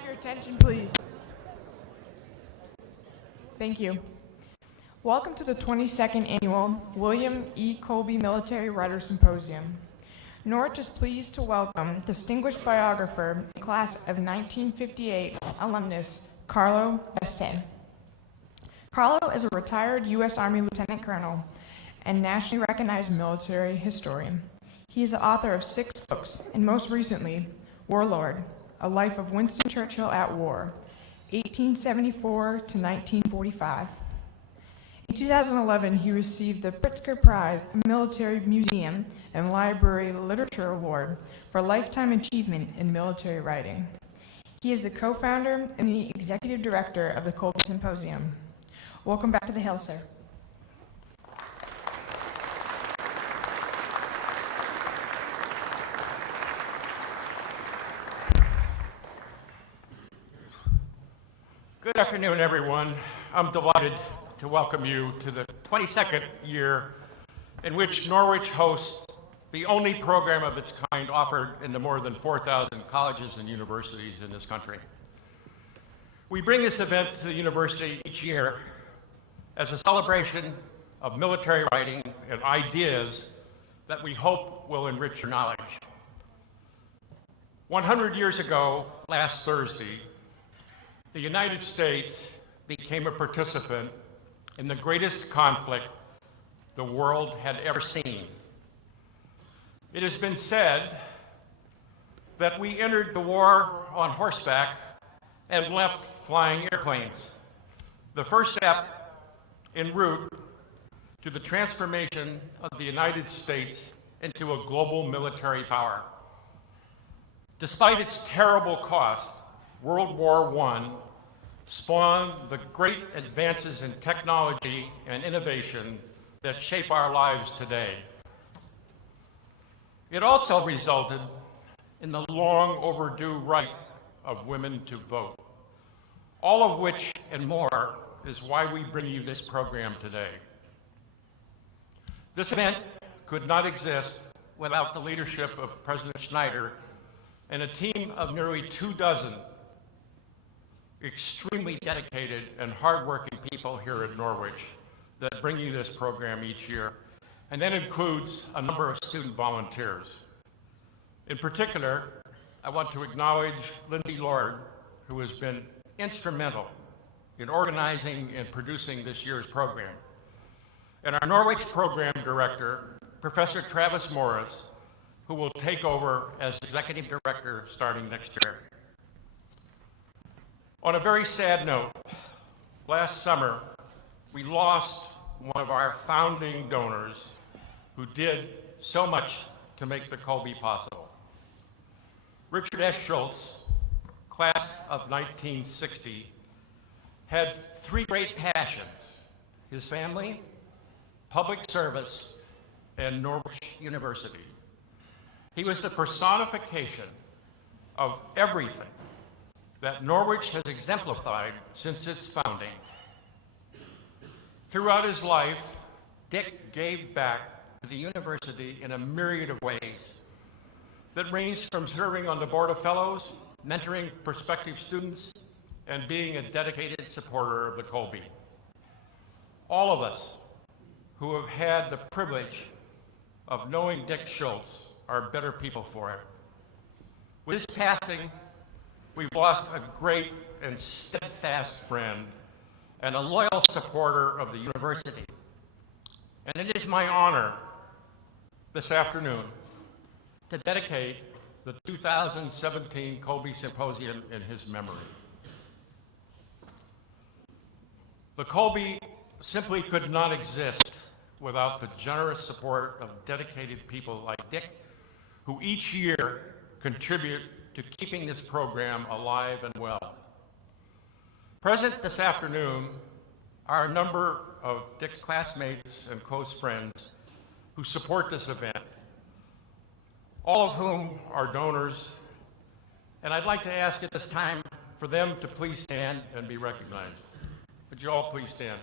have your attention, please? Thank you. Welcome to the 22nd Annual William E. Colby Military Writers Symposium. Norwich is pleased to welcome distinguished biographer, class of 1958 alumnus, Carlo Estes. Carlo is a retired U.S. Army Lieutenant Colonel and nationally recognized military historian. He is the author of 6 books, and most recently, Warlord, A Life of Winston Churchill at War, 1874 to 1945. In 2011, he received the Pritzker Prize Military Museum and Library Literature Award for Lifetime Achievement in Military Writing. He is the co-founder and the executive director of the Colby Symposium. Welcome back to the Hill, sir. Good afternoon, everyone. I'm delighted to welcome you to the 22nd year in which Norwich hosts the only program of its kind offered in the more than 4,000 colleges and universities in this country. We bring this event to the university each year as a celebration of military writing and ideas that we hope will enrich your knowledge. 100 years ago, last Thursday, the United States became a participant in the greatest conflict the world had ever seen. It has been said that we entered the war on horseback and left flying airplanes, the first step en route to the transformation of the United States into a global military power. Despite its terrible cost, World War I spawned the great advances in technology and innovation that shape our lives today. It also resulted in the long overdue right of women to vote, all of which and more is why we bring you this program today. This event could not exist without the leadership of President Schneider and a team of nearly 24 extremely dedicated and hardworking people here at Norwich that bring you this program each year, and that includes a number of student volunteers. In particular, I want to acknowledge Lindsay Lord, who has been instrumental in organizing and producing this year's program, and our Norwich program director, Professor Travis Morris, who will take over as executive director starting next year. On a very sad note, last summer, we lost one of our founding donors who did so much to make the Colby possible. Richard S. Schultz, class of 1960, had 3 great passions: his family, public service, and Norwich University. He was the personification of everything that Norwich has exemplified since its founding. Throughout his life, Dick gave back to the university in a myriad of ways that ranged from serving on the Board of Fellows, mentoring prospective students, and being a dedicated supporter of the Colby. All of us who have had the privilege of knowing Dick Schultz are better people for it. With his passing, we've lost a great and steadfast friend and a loyal supporter of the university. And it is my honor this afternoon to dedicate the 2017 Colby Symposium in his memory. The Colby simply could not exist without the generous support of dedicated people like Dick, who each year contribute to keeping this program alive and well. Present this afternoon are a number of Dick's classmates and close friends who support this event, all of whom are donors, and I'd like to ask at this time for them to please stand and be recognized. Would you all please stand?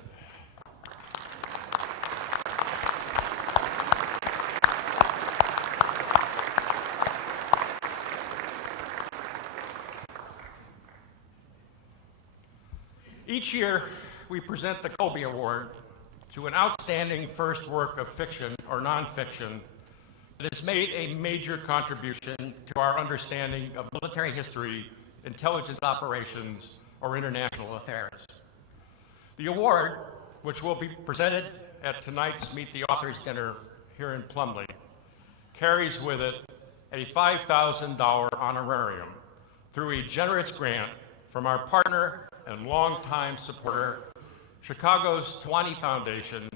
Each year, we present the Colby Award to an outstanding first work of fiction or nonfiction that has made a major contribution to our understanding of military history, intelligence operations, or international affairs. The award, which will be presented at tonight's Meet the Authors dinner here in Plumley, carries with it a $5,000 honorarium through a generous grant from our partner and longtime supporter, Chicago's Tawani Foundation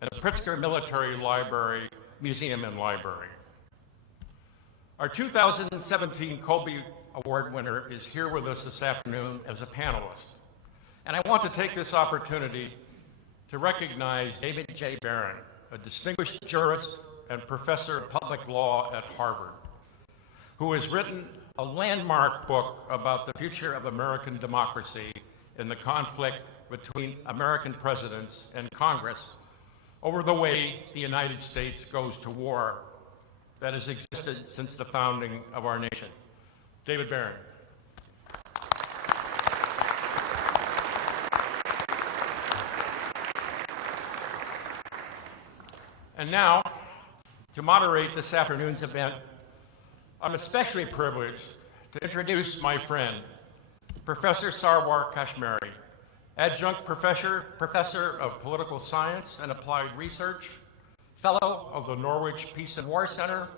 and the Pritzker Military Library, Museum and Library. Our 2017 Colby Award winner is here with us this afternoon as a panelist. And I want to take this opportunity to recognize David J. Barron, a distinguished jurist and professor of public law at Harvard, who has written a landmark book about the future of American democracy in the conflict between American presidents and Congress over the way the United States goes to war that has existed since the founding of our nation. David Barron. And now, to moderate this afternoon's event, I'm especially privileged to introduce my friend, Professor Sarwar Kashmiri, Adjunct Professor of Political Science and Applied Research, Fellow of the Norwich Peace and War Center,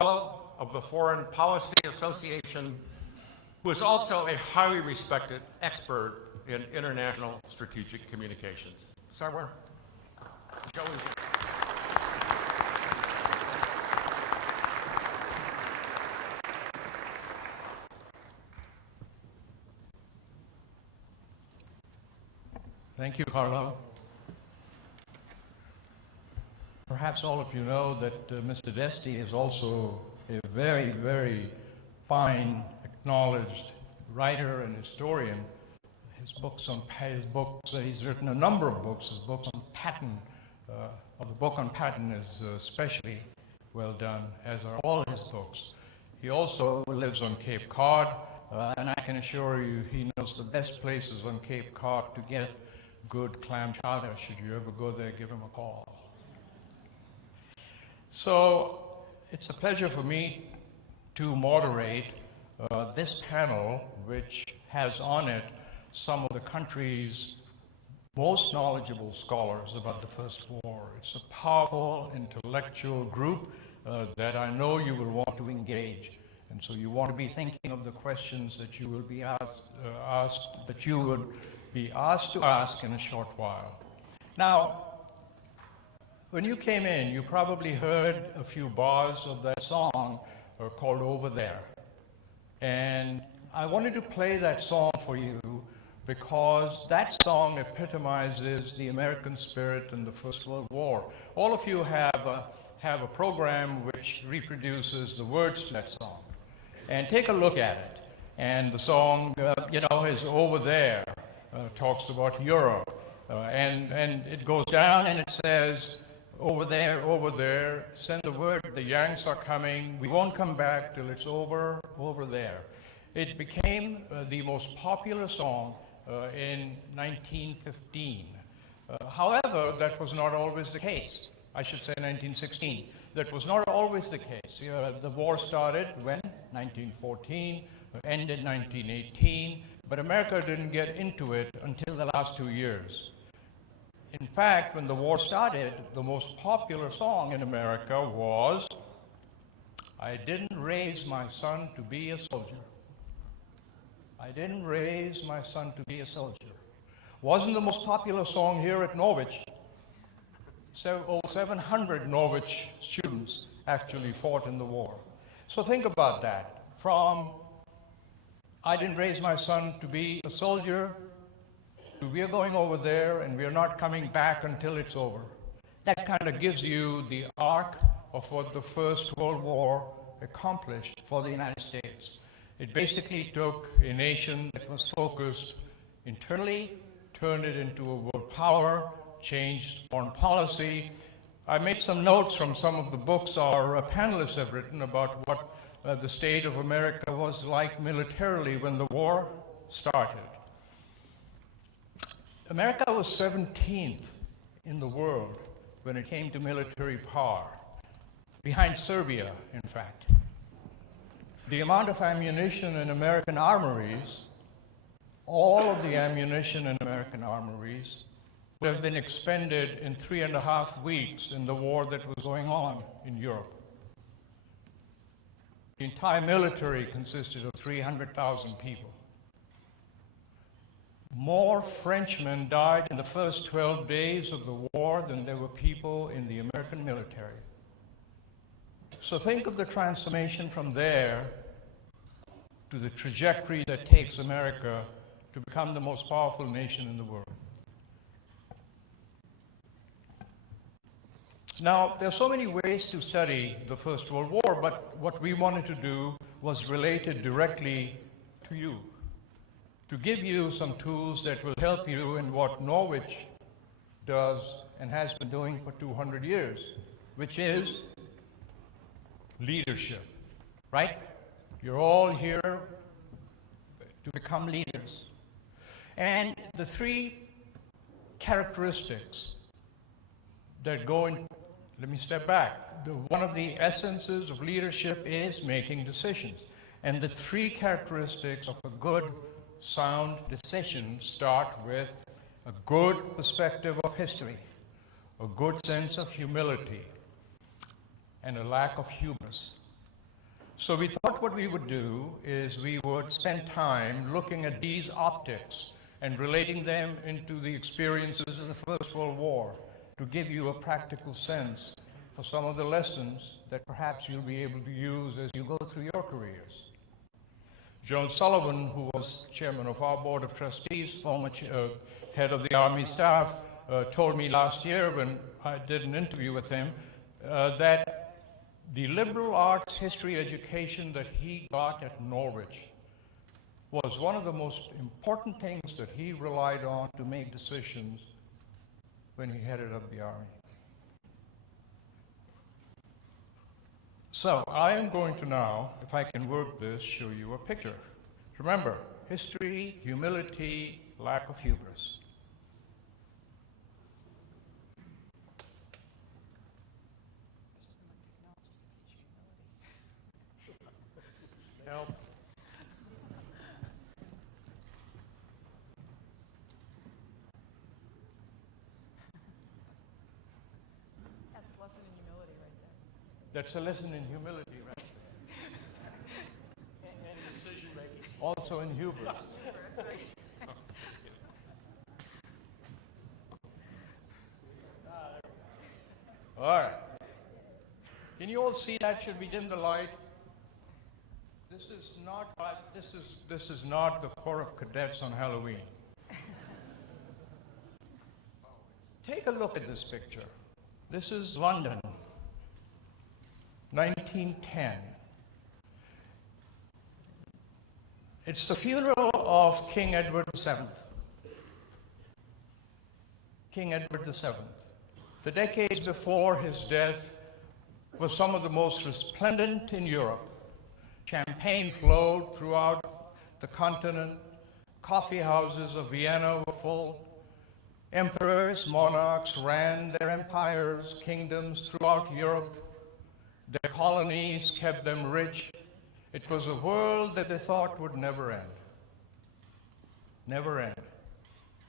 Fellow of the Foreign Policy Association, who is also a highly respected expert in international strategic communications. Sarwar, Joe. Thank you, Carlo. Perhaps all of you know that Mr. Desti is also a very, very fine, acknowledged writer and historian. He's written a number of books. His books on patent, the book on patent is especially well done, as are all his books. He also lives on Cape Cod, and I can assure you he knows the best places on Cape Cod to get good clam chowder. Should you ever go there, give him a call. So it's a pleasure for me to moderate this panel, which has on it some of the country's most knowledgeable scholars about the First War. It's a powerful intellectual group that I know you will want to engage. And so you want to be thinking of the questions that you will be asked to ask in a short while. Now, when you came in, you probably heard a few bars of that song called Over There. And I wanted to play that song for you because that song epitomizes the American spirit in the First World War. All of you have a program which reproduces the words to that song. And take a look at it. And the song, is Over There. Talks about Europe, and it goes down and it says, over there, send the word, the Yanks are coming, we won't come back till it's over there. It became the most popular song in 1915. However, that was not always the case. I should say 1916. That was not always the case. The war started when? 1914, ended 1918. But America didn't get into it until the last 2 years. In fact, when the war started, the most popular song in America was, I didn't raise my son to be a soldier. I didn't raise my son to be a soldier. Wasn't the most popular song here at Norwich. Over 700 Norwich students actually fought in the war. So think about that. From I didn't raise my son to be a soldier, we are going over there and we are not coming back until it's over. That kind of gives you the arc of what the First World War accomplished for the United States. It basically took a nation that was focused internally, turned it into a world power, changed foreign policy. I made some notes from some of the books our panelists have written about what the state of America was like militarily when the war started. America was 17th in the world when it came to military power, behind Serbia, in fact. The amount of ammunition in American armories, all of the ammunition in American armories, would have been expended in 3.5 weeks in the war that was going on in Europe. The entire military consisted of 300,000 people. More Frenchmen died in the first 12 days of the war than there were people in the American military. So think of the transformation from there to the trajectory that takes America to become the most powerful nation in the world. Now, there are so many ways to study the First World War, but what we wanted to do was relate it directly to you, to give you some tools that will help you in what Norwich does and has been doing for 200 years, which is leadership, right? You're all here to become leaders. And the three characteristics that go in, let me step back. One of the essences of leadership is making decisions. And the three characteristics of a good, sound decision start with a good perspective of history, a good sense of humility, and a lack of hubris. So we thought what we would do is we would spend time looking at these optics and relating them into the experiences of the First World War to give you a practical sense for some of the lessons that perhaps you'll be able to use as you go through your careers. John Sullivan, who was chairman of our board of trustees, former head of the Army staff, told me last year when I did an interview with him that the liberal arts history education that he got at Norwich was one of the most important things that he relied on to make decisions when he headed up the Army. So I am going to now, if I can work this, show you a picture. Remember, history, humility, lack of hubris. Help. That's a lesson in humility right there. That's a lesson in humility, right? And decision making. Also in hubris. All right. Can you all see that? Should we dim the light? This is not the Corps of Cadets on Halloween. Take a look at this picture. This is London, 1910. It's the funeral of King Edward VII. King Edward VII. The decades before his death was some of the most resplendent in Europe. Champagne flowed throughout the continent. Coffee houses of Vienna were full. Emperors, monarchs ran their empires, kingdoms throughout Europe. Their colonies kept them rich. It was a world that they thought would never end. Never end.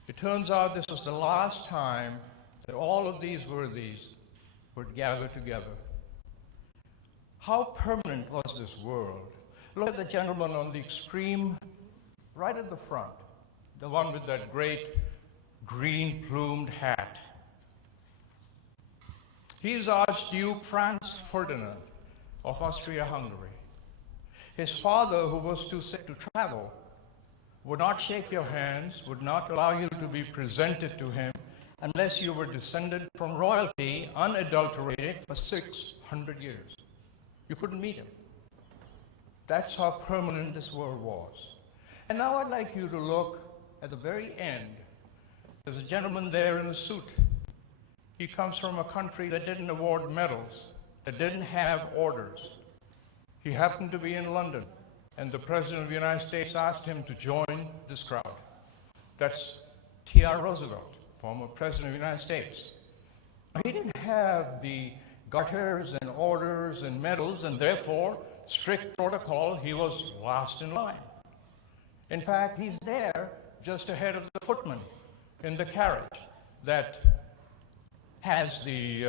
It turns out this was the last time that all of these worthies would gather together. How permanent was this world? Look at the gentleman on the extreme, right at the front, the one with that great green-plumed hat. He's Archduke Franz Ferdinand of Austria-Hungary. His father, who was too sick to travel, would not shake your hands, would not allow you to be presented to him unless you were descended from royalty, unadulterated, for 600 years. You couldn't meet him. That's how permanent this world was. And now I'd like you to look at the very end. There's a gentleman there in a suit. He comes from a country that didn't award medals, that didn't have orders. He happened to be in London, and the President of the United States asked him to join this crowd. That's T.R. Roosevelt, former President of the United States. He didn't have the garters and orders and medals, and therefore, strict protocol, he was last in line. In fact, he's there just ahead of the footman in the carriage that has the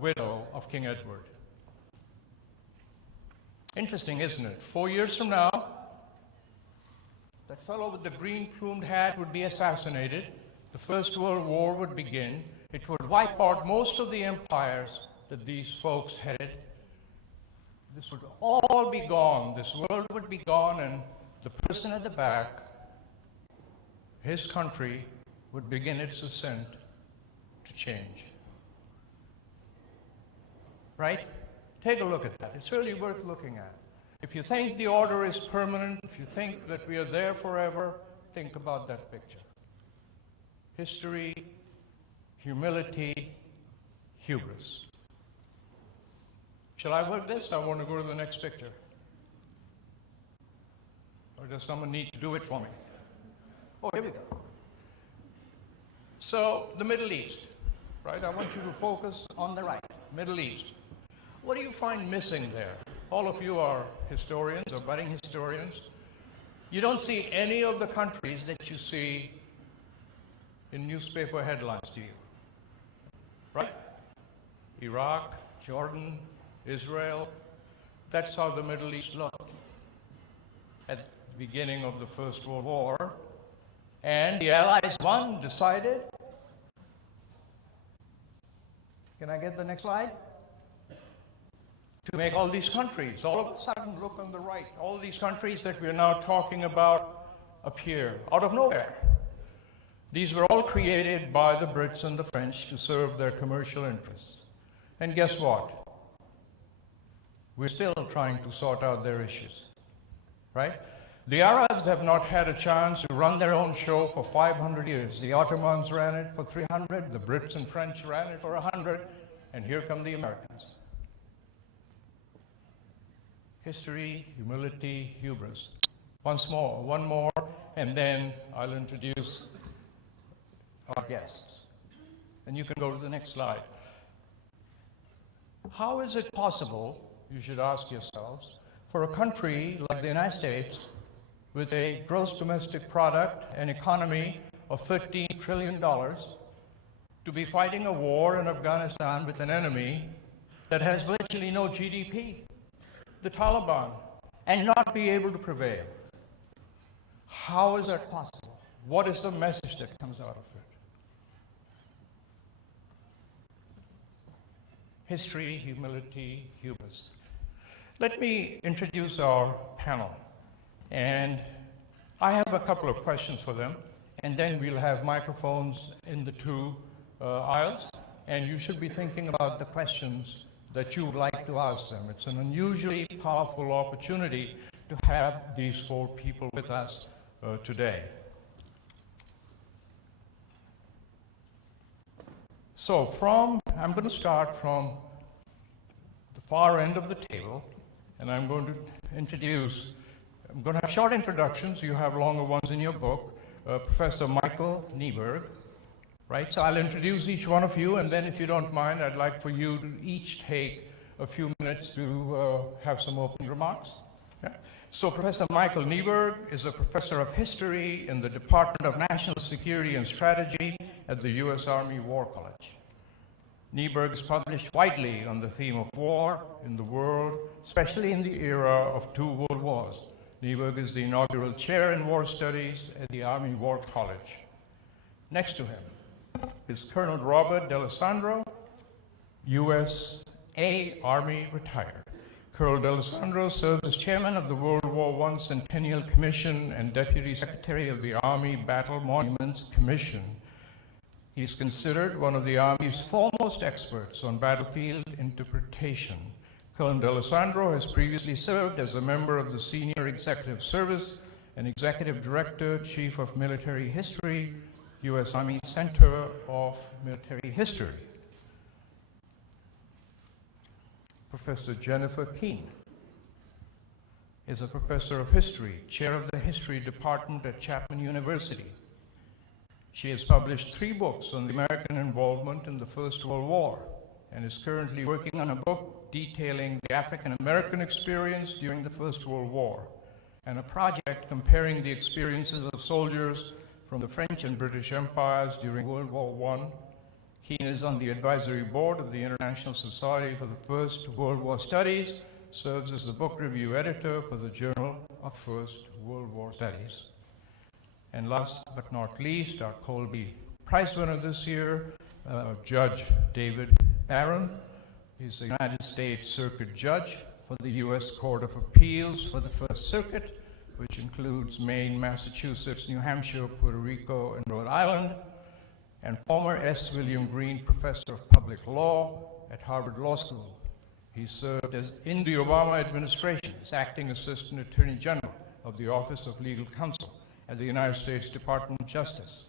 widow of King Edward. Interesting, isn't it? 4 years from now, that fellow with the green-plumed hat would be assassinated. The First World War would begin. It would wipe out most of the empires that these folks headed. This would all be gone. This world would be gone, and the person at the back, his country, would begin its ascent to change. Right? Take a look at that. It's really worth looking at. If you think the order is permanent, if you think that we are there forever, think about that picture. History, humility, hubris. Shall I work this? I want to go to the next picture. Or does someone need to do it for me? Oh, here we go. So, the Middle East, right? I want you to focus on the right, Middle East. What do you find missing there? All of you are historians or budding historians. You don't see any of the countries that you see in newspaper headlines, do you? Right? Iraq, Jordan, Israel. That's how the Middle East looked at the beginning of the First World War. And the Allies won, decided. Can I get the next slide? To make all these countries, all of a sudden, look on the right, all these countries that we're now talking about appear out of nowhere. These were all created by the Brits and the French to serve their commercial interests. And guess what? We're still trying to sort out their issues, right? The Arabs have not had a chance to run their own show for 500 years. The Ottomans ran it for 300, the Brits and French ran it for 100, and here come the Americans. History, humility, hubris. One more, and then I'll introduce our guests. And you can go to the next slide. How is it possible, you should ask yourselves, for a country like the United States with a gross domestic product and economy of $13 trillion to be fighting a war in Afghanistan with an enemy that has virtually no GDP? The Taliban, and not be able to prevail. How is that possible? What is the message that comes out of it? History, humility, hubris. Let me introduce our panel. And I have a couple of questions for them, and then we'll have microphones in the two aisles, and you should be thinking about the questions that you would like to ask them. It's an unusually powerful opportunity to have these four people with us today. So I'm going to start from the far end of the table, and I'm going to have short introductions. You have longer ones in your book. Professor Michael Neiberg. Right, so I'll introduce each one of you, and then if you don't mind, I'd like for you to each take a few minutes to have some opening remarks. Yeah. So Professor Michael Neiberg is a professor of history in the Department of National Security and Strategy at the U.S. Army War College. Neiberg has published widely on the theme of war in the world, especially in the era of two world wars. Neiberg is the inaugural chair in war studies at the Army War College. Next to him is Colonel Robert Dalessandro, USA Army retired. Colonel Dalessandro served as chairman of the World War I Centennial Commission and Deputy Secretary of the Army Battle Monuments Commission. He is considered one of the Army's foremost experts on battlefield interpretation. Colonel Dalessandro has previously served as a member of the Senior Executive Service and Executive Director, Chief of Military History, U.S. Army Center of Military History. Professor Jennifer Keene is a professor of history, chair of the history department at Chapman University. She has published 3 books on the American involvement in the First World War and is currently working on a book detailing the African American experience during the First World War and a project comparing the experiences of soldiers from the French and British empires during World War I. Keene is on the advisory board of the International Society for the First World War Studies, serves as the book review editor for the Journal of First World War Studies. And last but not least, our Colby Prize winner this year, Judge David Barron. He's a United States Circuit Judge for the U.S. Court of Appeals for the First Circuit, which includes Maine, Massachusetts, New Hampshire, Puerto Rico, and Rhode Island, and former S. William Green Professor of Public Law at Harvard Law School. He served in the Obama administration as Acting Assistant Attorney General of the Office of Legal Counsel at the United States Department of Justice.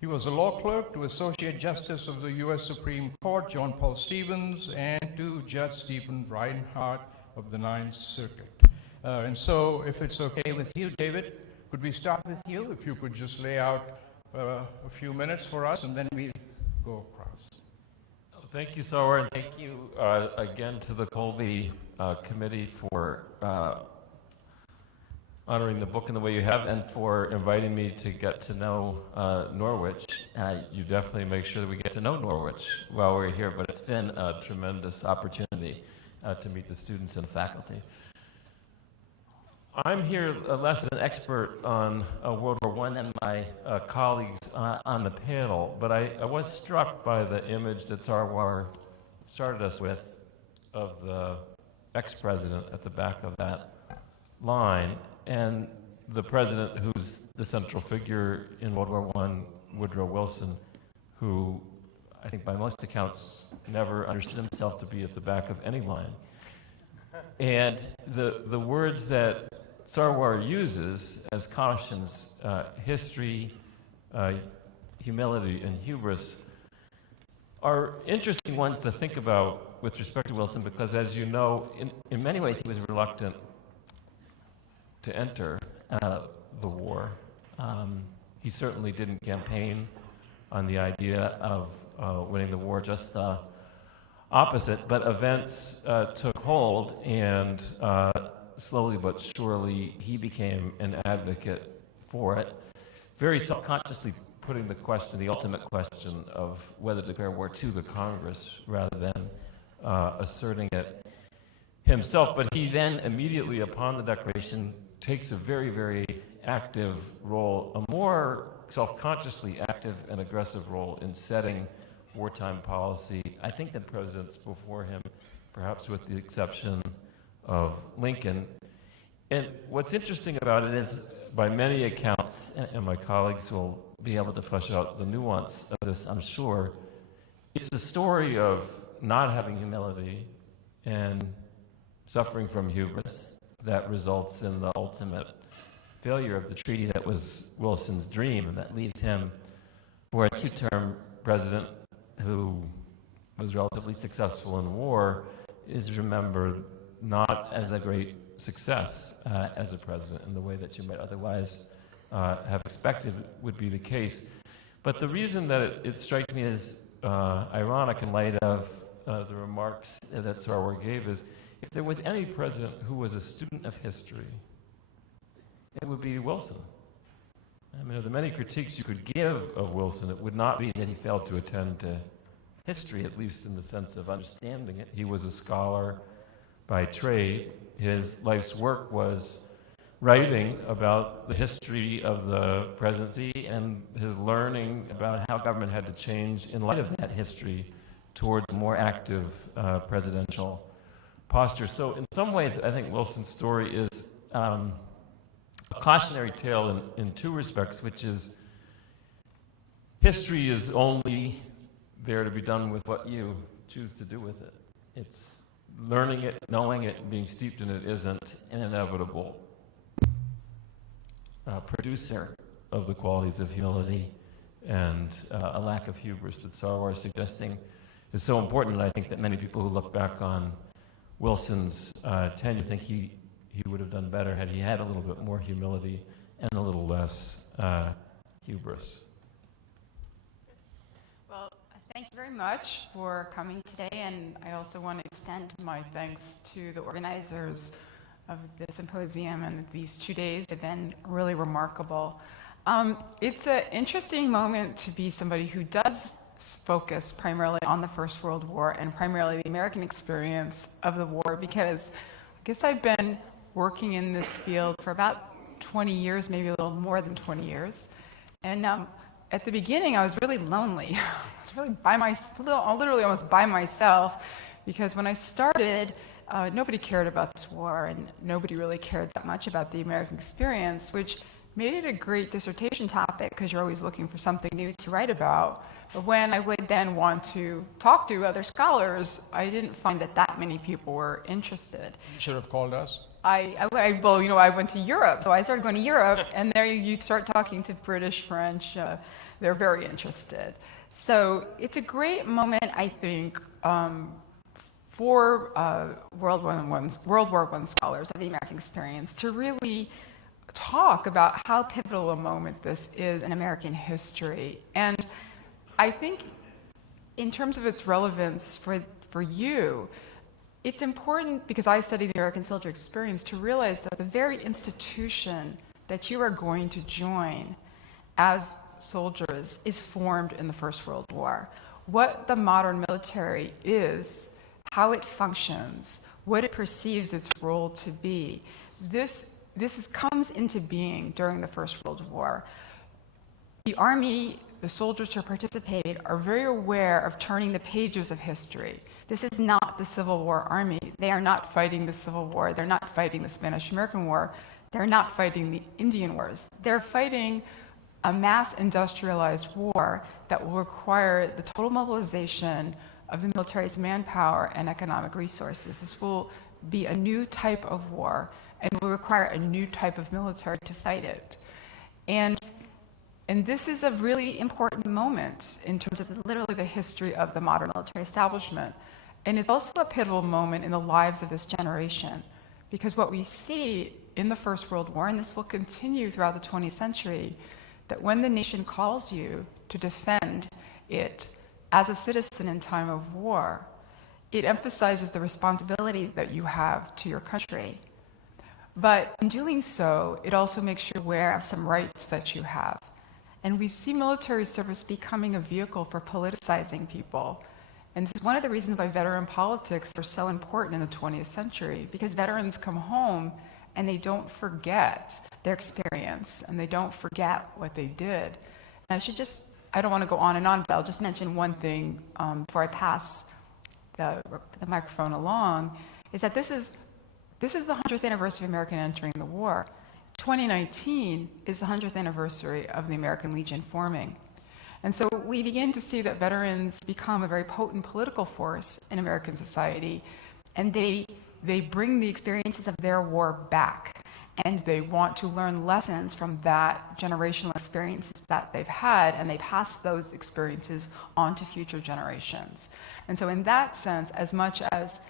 He was a law clerk to Associate Justice of the U.S. Supreme Court, John Paul Stevens, and to Judge Stephen Reinhardt of the Ninth Circuit. And so, if it's okay with you, David, could we start with you? If you could just lay out a few minutes for us, and then we'll go across. Thank you, Sarwar, and thank you again to the Colby Committee for honoring the book in the way you have, and for inviting me to get to know Norwich. You definitely make sure that we get to know Norwich while we're here, but it's been a tremendous opportunity to meet the students and faculty. I'm here less as an expert on World War I than my colleagues on the panel, but I was struck by the image that Sarwar started us with of the ex-president at the back of that line, and the president who's the central figure in World War I, Woodrow Wilson, who I think by most accounts never understood himself to be at the back of any line. And the words that Sarwar uses as cautions, history, humility, and hubris, are interesting ones to think about with respect to Wilson, because as you know, in many ways he was reluctant to enter the war. He certainly didn't campaign on the idea of winning the war, just the opposite, but events took hold, and slowly but surely he became an advocate for it, very self-consciously putting the ultimate question of whether to declare war to the Congress rather than asserting it himself. But he then immediately upon the declaration takes a very, very active role, a more self-consciously active and aggressive role in setting wartime policy, I think, than presidents before him, perhaps with the exception of Lincoln. And what's interesting about it is, by many accounts, and my colleagues will be able to flesh out the nuance of this, I'm sure, it's a story of not having humility and suffering from hubris that results in the ultimate failure of the treaty that was Wilson's dream, and that leaves him for a 2-term president who was relatively successful in war, is remembered not as a great success as a president in the way that you might otherwise have expected would be the case. But the reason that it strikes me as ironic in light of the remarks that Sarwar gave is, if there was any president who was a student of history, it would be Wilson. I mean, of the many critiques you could give of Wilson, it would not be that he failed to attend to history, at least in the sense of understanding it. He was a scholar by trade. His life's work was writing about the history of the presidency and his learning about how government had to change in light of that history towards a more active presidential posture. So in some ways, I think Wilson's story is a cautionary tale in 2 respects, which is history is only there to be done with what you choose to do with it. It's learning it, knowing it, and being steeped in it isn't an inevitable producer of the qualities of humility and a lack of hubris that Sarwar is suggesting is so important. And I think that many people who look back on Wilson's tenure think he would have done better had he had a little bit more humility and a little less hubris. Well, thank you very much for coming today, and I also want to extend my thanks to the organizers of the symposium and these 2 days. They've been really remarkable. It's an interesting moment to be somebody who does focus primarily on the First World War and primarily the American experience of the war, because I guess I've been working in this field for about 20 years, maybe a little more than 20 years. And at the beginning, I was really lonely. I was really literally almost by myself, because when I started, nobody cared about this war, and nobody really cared that much about the American experience, which made it a great dissertation topic, because you're always looking for something new to write about. But when I would then want to talk to other scholars, I didn't find that many people were interested. You should have called us. I went to Europe, so I started going to Europe, and there you start talking to British, French, they're very interested. So it's a great moment, I think, for World War I scholars of the American experience to really talk about how pivotal a moment this is in American history. And I think in terms of its relevance for you, it's important, because I study the American soldier experience, to realize that the very institution that you are going to join as soldiers is formed in the First World War. What the modern military is, how it functions, what it perceives its role to be, this comes into being during the First World War. The Army, the soldiers who participated, are very aware of turning the pages of history. This is not the Civil War Army. They are not fighting the Civil War. They're not fighting the Spanish-American War. They're not fighting the Indian Wars. They're fighting a mass industrialized war that will require the total mobilization of the military's manpower and economic resources. This will be a new type of war and will require a new type of military to fight it. And this is a really important moment in terms of literally the history of the modern military establishment. And it's also a pivotal moment in the lives of this generation, because what we see in the First World War, and this will continue throughout the 20th century, that when the nation calls you to defend it as a citizen in time of war, it emphasizes the responsibility that you have to your country. But in doing so, it also makes you aware of some rights that you have. And we see military service becoming a vehicle for politicizing people. And this is one of the reasons why veteran politics are so important in the 20th century, because veterans come home and they don't forget their experience, and they don't forget what they did. And I don't want to go on and on, but I'll just mention one thing before I pass the microphone along, is that this is the 100th anniversary of American entering the war. 2019 is the 100th anniversary of the American Legion forming. And so we begin to see that veterans become a very potent political force in American society, and they bring the experiences of their war back, and they want to learn lessons from that generational experiences that they've had, and they pass those experiences on to future generations. And so in that sense, as much as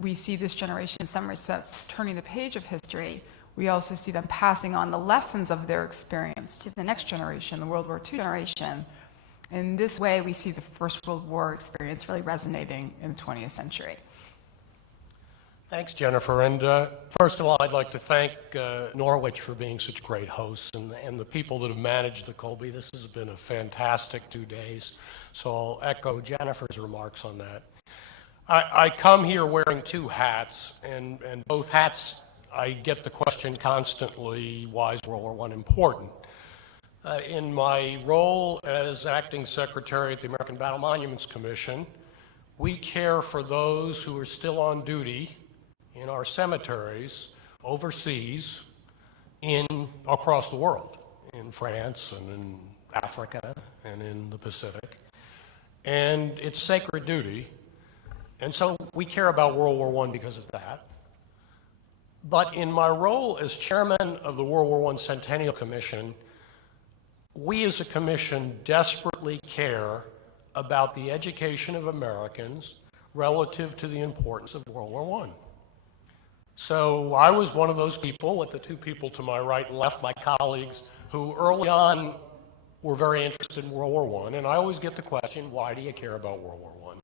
we see this generation in some respects turning the page of history, we also see them passing on the lessons of their experience to the next generation, the World War II generation. In this way, we see the First World War experience really resonating in the 20th century. Thanks, Jennifer. And first of all, I'd like to thank Norwich for being such great hosts, and the people that have managed the Colby. This has been a fantastic 2 days, so I'll echo Jennifer's remarks on that. I come here wearing two hats, and both hats, I get the question constantly, why is World War I important? In my role as acting secretary at the American Battle Monuments Commission, we care for those who are still on duty in our cemeteries overseas across the world, in France and in Africa and in the Pacific. And it's sacred duty. And so we care about World War I because of that. But in my role as chairman of the World War I Centennial Commission, we as a commission desperately care about the education of Americans relative to the importance of World War I. So I was one of those people, with the two people to my right and left, my colleagues, who early on were very interested in World War I, and I always get the question, why do you care about World War I?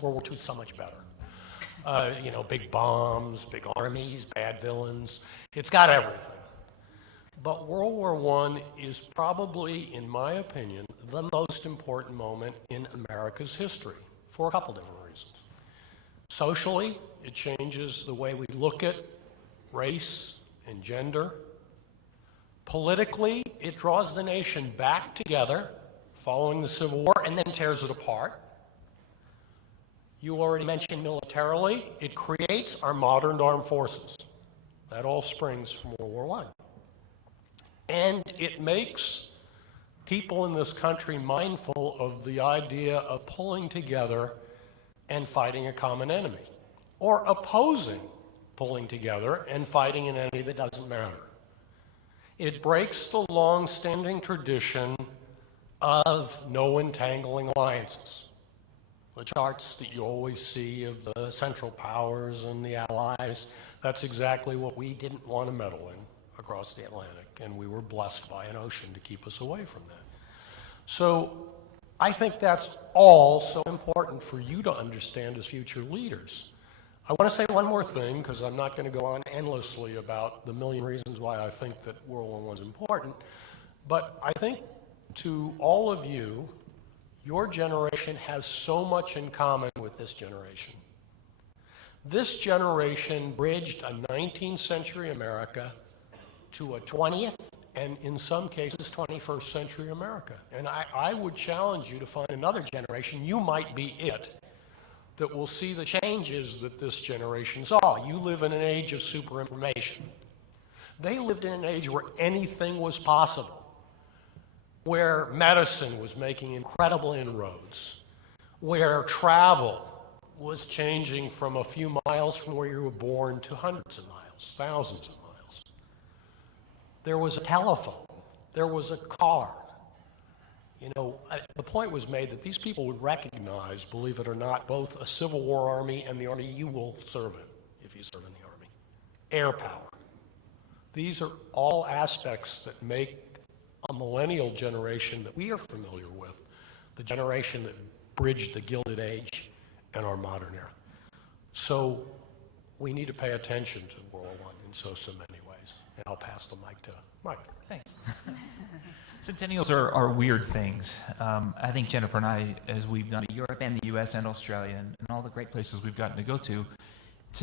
World War II is so much better. Big bombs, big armies, bad villains. It's got everything. But World War I is probably, in my opinion, the most important moment in America's history for a couple different reasons. Socially, it changes the way we look at race and gender. Politically, it draws the nation back together following the Civil War and then tears it apart. You already mentioned militarily, it creates our modern armed forces. That all springs from World War I. And it makes people in this country mindful of the idea of pulling together and fighting a common enemy, or opposing pulling together and fighting an enemy that doesn't matter. It breaks the long-standing tradition of no entangling alliances. The charts that you always see of the Central Powers and the Allies, that's exactly what we didn't want to meddle in across the Atlantic, and we were blessed by an ocean to keep us away from that. So I think that's all so important for you to understand as future leaders. I want to say one more thing, because I'm not going to go on endlessly about the million reasons why I think that World War I is important, but I think to all of you, your generation has so much in common with this generation. This generation bridged a 19th century America to a 20th and in some cases 21st century America. And I would challenge you to find another generation, you might be it, that will see the changes that this generation saw. You live in an age of super information. They lived in an age where anything was possible, where medicine was making incredible inroads, where travel was changing from a few miles from where you were born to hundreds of miles, thousands of miles. There was a telephone, there was a car. The point was made that these people would recognize, believe it or not, both a Civil War army and the army you will serve in, if you serve in the army. Air power. These are all aspects that make a millennial generation that we are familiar with, the generation that bridged the Gilded Age and our modern era. So we need to pay attention to World War I in so many ways. And I'll pass the mic to Mike. Thanks. Centennials are weird things. I think Jennifer and I, as we've gone to Europe and the US and Australia and all the great places we've gotten to go to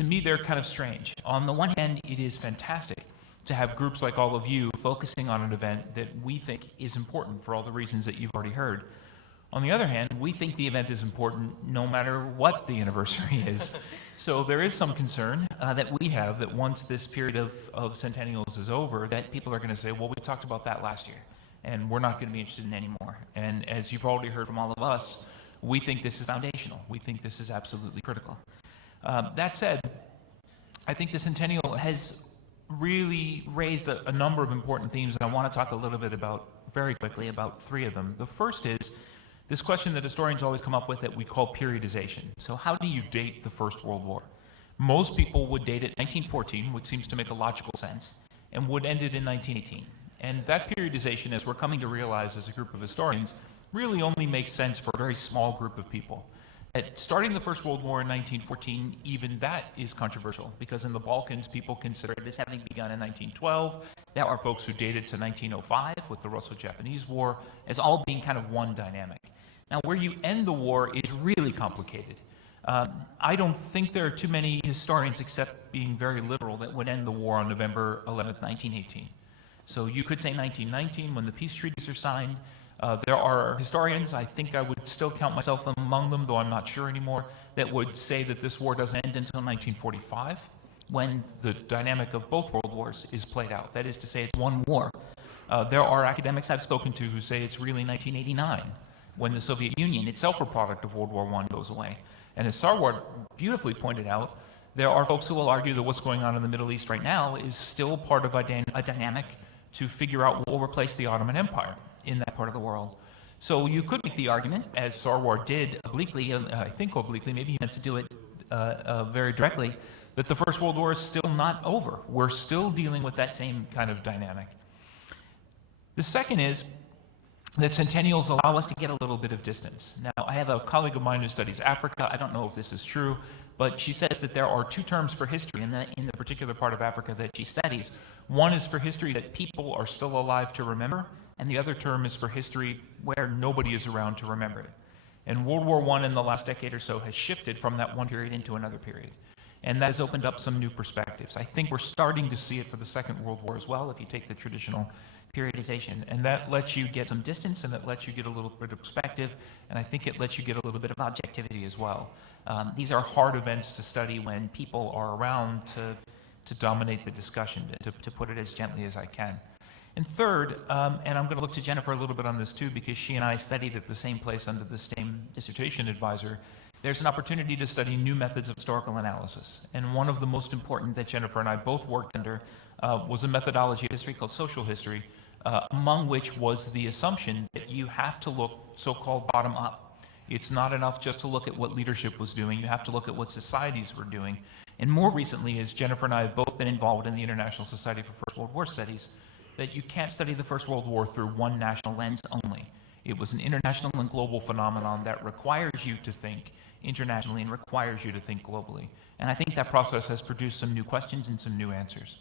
me they're kind of strange. On the one hand, it is fantastic to have groups like all of you focusing on an event that we think is important for all the reasons that you've already heard. On the other hand, we think the event is important no matter what the anniversary is. So there is some concern that we have that once this period of centennials is over, that people are going to say, well, we talked about that last year, and we're not going to be interested in anymore. And as you've already heard from all of us, we think this is foundational. We think this is absolutely critical. That said, I think the centennial has really raised a number of important themes, and I want to talk a little bit about, very quickly, about three of them. The first is this question that historians always come up with that we call periodization. So how do you date the First World War? Most people would date it 1914, which seems to make a logical sense, and would end it in 1918. And that periodization, as we're coming to realize as a group of historians, really only makes sense for a very small group of people. That starting the First World War in 1914, even that is controversial, because in the Balkans, people consider it as having begun in 1912. There are folks who date it to 1905 with the Russo-Japanese War as all being kind of one dynamic. Now, where you end the war is really complicated. I don't think there are too many historians, except being very liberal, that would end the war on November 11th, 1918. So you could say 1919 when the peace treaties are signed. There are historians, I think I would still count myself among them, though I'm not sure anymore, that would say that this war doesn't end until 1945, when the dynamic of both world wars is played out. That is to say, it's one war. There are academics I've spoken to who say it's really 1989, when the Soviet Union, itself a product of World War I, goes away. And as Sarwar beautifully pointed out, there are folks who will argue that what's going on in the Middle East right now is still part of a dynamic to figure out what will replace the Ottoman Empire in that part of the world. So you could make the argument, as Sarwar did obliquely, I think obliquely, maybe he meant to do it very directly, that the First World War is still not over. We're still dealing with that same kind of dynamic. The second is that centennials allow us to get a little bit of distance. Now, I have a colleague of mine who studies Africa. I don't know if this is true, but she says that there are two terms for history in the particular part of Africa that she studies. One is for history that people are still alive to remember, and the other term is for history where nobody is around to remember it. And World War I in the last decade or so has shifted from that one period into another period. And that has opened up some new perspectives. I think we're starting to see it for the Second World War as well, if you take the traditional periodization. And that lets you get some distance, and it lets you get a little bit of perspective, and I think it lets you get a little bit of objectivity as well. These are hard events to study when people are around to dominate the discussion, to put it as gently as I can. And third, and I'm going to look to Jennifer a little bit on this too, because she and I studied at the same place under the same dissertation advisor, there's an opportunity to study new methods of historical analysis. And one of the most important that Jennifer and I both worked under was a methodology of history called social history, among which was the assumption that you have to look so-called bottom up. It's not enough just to look at what leadership was doing. You have to look at what societies were doing. And more recently, as Jennifer and I have both been involved in the International Society for First World War Studies, that you can't study the First World War through one national lens only. It was an international and global phenomenon that requires you to think internationally and requires you to think globally. And I think that process has produced some new questions and some new answers.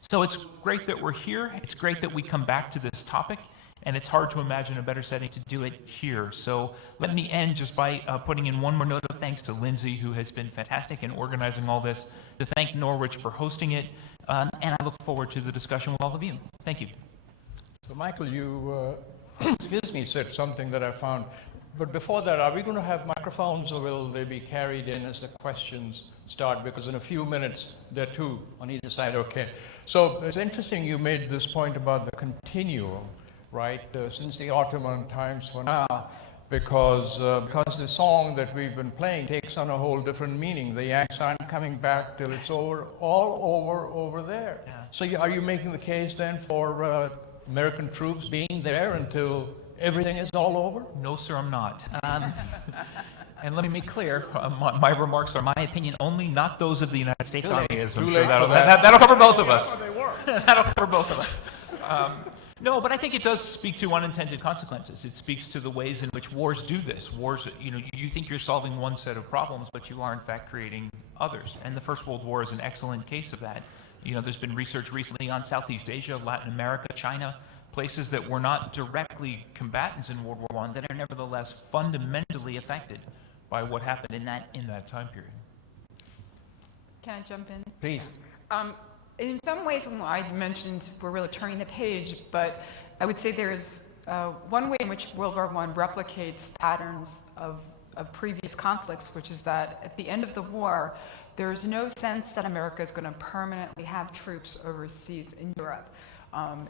So it's great that we're here. It's great that we come back to this topic, and it's hard to imagine a better setting to do it here. So let me end just by putting in one more note of thanks to Lindsay, who has been fantastic in organizing all this, to thank Norwich for hosting it, and I look forward to the discussion with all of you. Thank you. So Michael, you, excuse me, said something that I found. But before that, are we going to have microphones, or will they be carried in as the questions start? Because in a few minutes, there are two on either side. Okay. So it's interesting you made this point about the continuum, right, since the Ottoman times for now, because the song that we've been playing takes on a whole different meaning. The Yanks aren't coming back till it's all over there. Yeah. So are you making the case then for American troops being there until everything is all over? No, sir, I'm not. And let me make clear, my remarks are my opinion only, not those of the United States Army, as I'm sure that'll cover both of us. That'll cover both of us. No, but I think it does speak to unintended consequences. It speaks to the ways in which wars do this. Wars, you think you're solving one set of problems, but you are in fact creating others. And the First World War is an excellent case of that. There's been research recently on Southeast Asia, Latin America, China, places that were not directly combatants in World War I that are nevertheless fundamentally affected by what happened in that time period. Can I jump in? Please. In some ways, when I mentioned we're really turning the page, but I would say there's one way in which World War I replicates patterns of previous conflicts, which is that at the end of the war, there's no sense that America is going to permanently have troops overseas in Europe.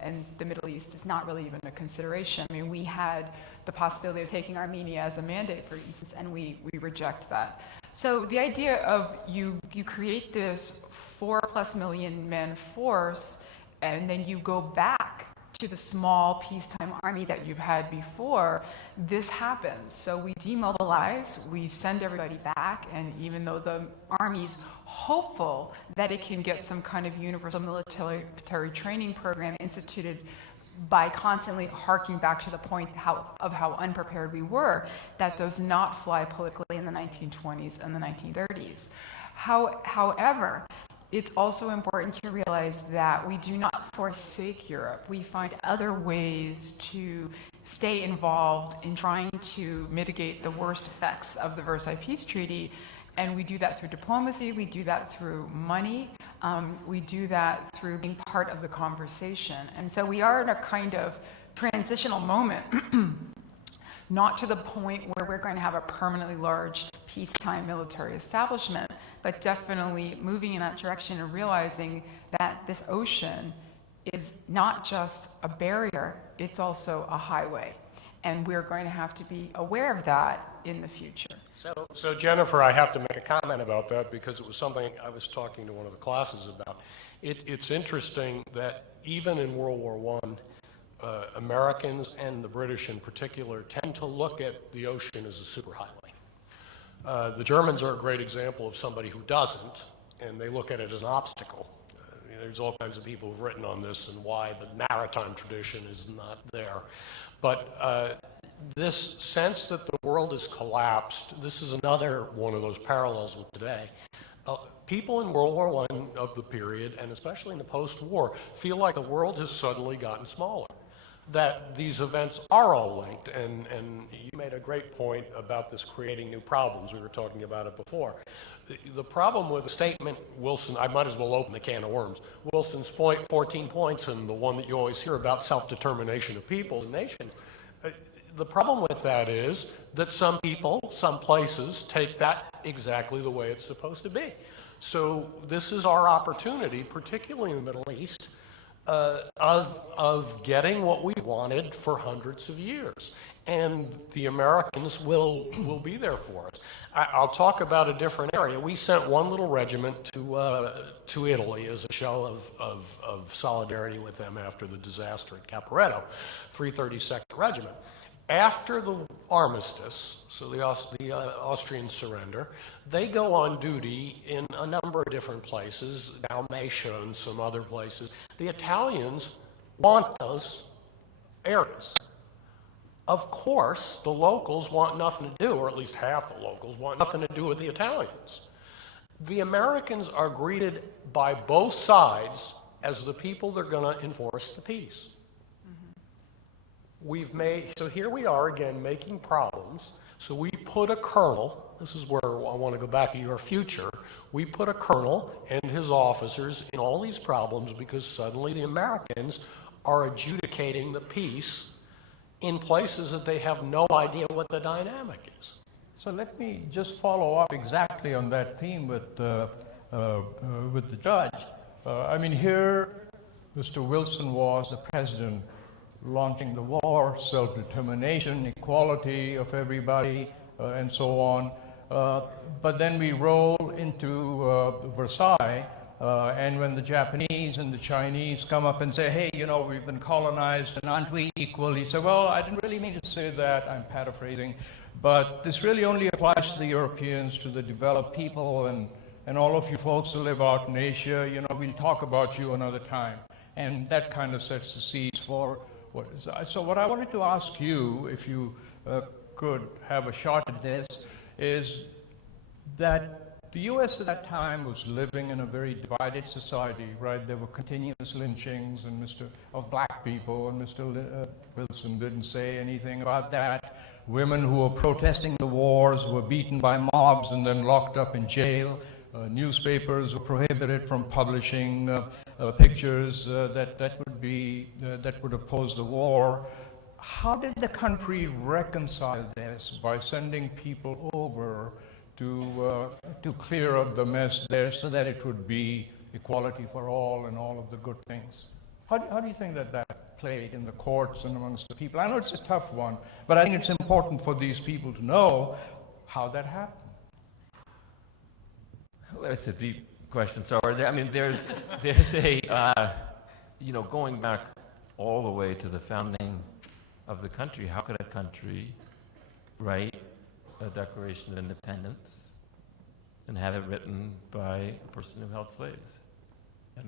And the Middle East is not really even a consideration. I mean, we had the possibility of taking Armenia as a mandate, for instance, and we reject that. So the idea of you create this 4+ million man force, and then you go back to the small peacetime army that you've had before, this happens. So we demobilize, we send everybody back, and even though the army's hopeful that it can get some kind of universal military training program instituted by constantly harking back to the point of how unprepared we were, that does not fly politically in the 1920s and the 1930s. However, it's also important to realize that we do not forsake Europe. We find other ways to stay involved in trying to mitigate the worst effects of the Versailles Peace Treaty, and we do that through diplomacy, we do that through money, we do that through being part of the conversation. And so we are in a kind of transitional moment, not to the point where we're going to have a permanently large peacetime military establishment, but definitely moving in that direction and realizing that this ocean is not just a barrier, it's also a highway. And we're going to have to be aware of that in the future. So Jennifer, I have to make a comment about that because it was something I was talking to one of the classes about. It's interesting that even in World War I, Americans and the British in particular tend to look at the ocean as a superhighway. The Germans are a great example of somebody who doesn't, and they look at it as an obstacle. There's all kinds of people who've written on this and why the maritime tradition is not there. But this sense that the world has collapsed, this is another one of those parallels with today. People in World War I of the period, and especially in the post-war, feel like the world has suddenly gotten smaller, that these events are all linked, and you made a great point about this creating new problems. We were talking about it before. The problem with the statement, Wilson, I might as well open the can of worms, Wilson's 14 points and the one that you always hear about, self-determination of peoples and nations. The problem with that is that some people, some places, take that exactly the way it's supposed to be. So this is our opportunity, particularly in the Middle East, of getting what we wanted for hundreds of years. And the Americans will be there for us. I'll talk about a different area. We sent one little regiment to Italy as a show of solidarity with them after the disaster at Caporetto, 332nd Regiment. After the armistice, so the Austrian surrender, they go on duty in a number of different places, Dalmatia and some other places. The Italians want those areas. Of course, the locals want nothing to do, or at least half the locals want nothing to do with the Italians. The Americans are greeted by both sides as the people that are going to enforce the peace. So here we are again making problems. So we put a colonel, this is where I want to go back to your future, we put a colonel and his officers in all these problems because suddenly the Americans are adjudicating the peace in places that they have no idea what the dynamic is. So let me just follow up exactly on that theme with the judge. I mean, here Mr. Wilson was the president launching the war, self-determination, equality of everybody, and so on. But then we roll into Versailles, and when the Japanese and the Chinese come up and say, hey, you know, we've been colonized and aren't we equal? He said, well, I didn't really mean to say that, I'm paraphrasing, but this really only applies to the Europeans, to the developed people, and all of you folks who live out in Asia, you know, we'll talk about you another time. And that kind of sets the seeds for what is. So what I wanted to ask you, if you could have a shot at this, is that the U.S. at that time was living in a very divided society, right? There were continuous lynchings of black people, and Mr. Wilson didn't say anything about that. Women who were protesting the wars were beaten by mobs and then locked up in jail. Newspapers were prohibited from publishing pictures that would oppose the war. How did the country reconcile this by sending people over to clear up the mess there so that it would be equality for all and all of the good things? How do you think that played in the courts and amongst the people? I know it's a tough one, but I think it's important for these people to know how that happened. Well, it's a deep question. So, there's a, going back all the way to the founding of the country. How could a country write a Declaration of Independence and have it written by a person who held slaves?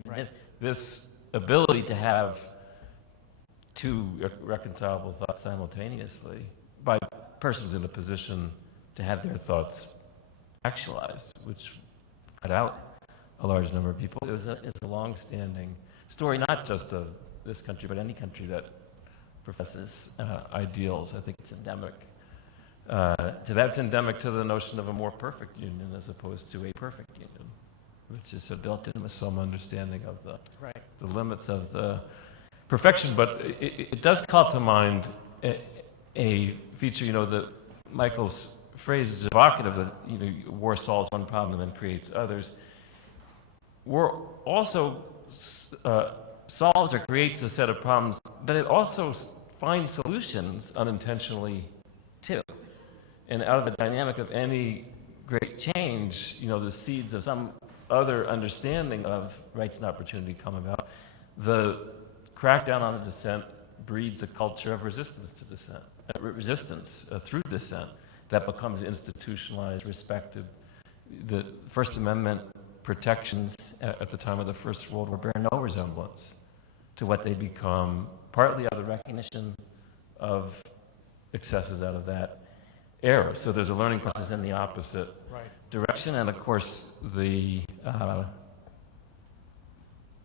Right. This ability to have two reconcilable thoughts simultaneously by persons in a position to have their thoughts actualized, which cut out a large number of people. It's a long-standing story, not just of this country, but any country that professes ideals. I think it's endemic. That's endemic to the notion of a more perfect union as opposed to a perfect union, which is built in with some understanding of the limits of the perfection. But it does call to mind a feature, that Michael's phrase is evocative that war solves one problem and then creates others. War also solves or creates a set of problems, but it also finds solutions unintentionally too. And out of the dynamic of any great change, the seeds of some other understanding of rights and opportunity come about. The crackdown on dissent breeds a culture of resistance to dissent, resistance through dissent that becomes institutionalized, respected. The First Amendment protections at the time of the First World War bear no resemblance to what they become, partly out of recognition of excesses out of that era. So there's a learning process in the opposite direction, and of course the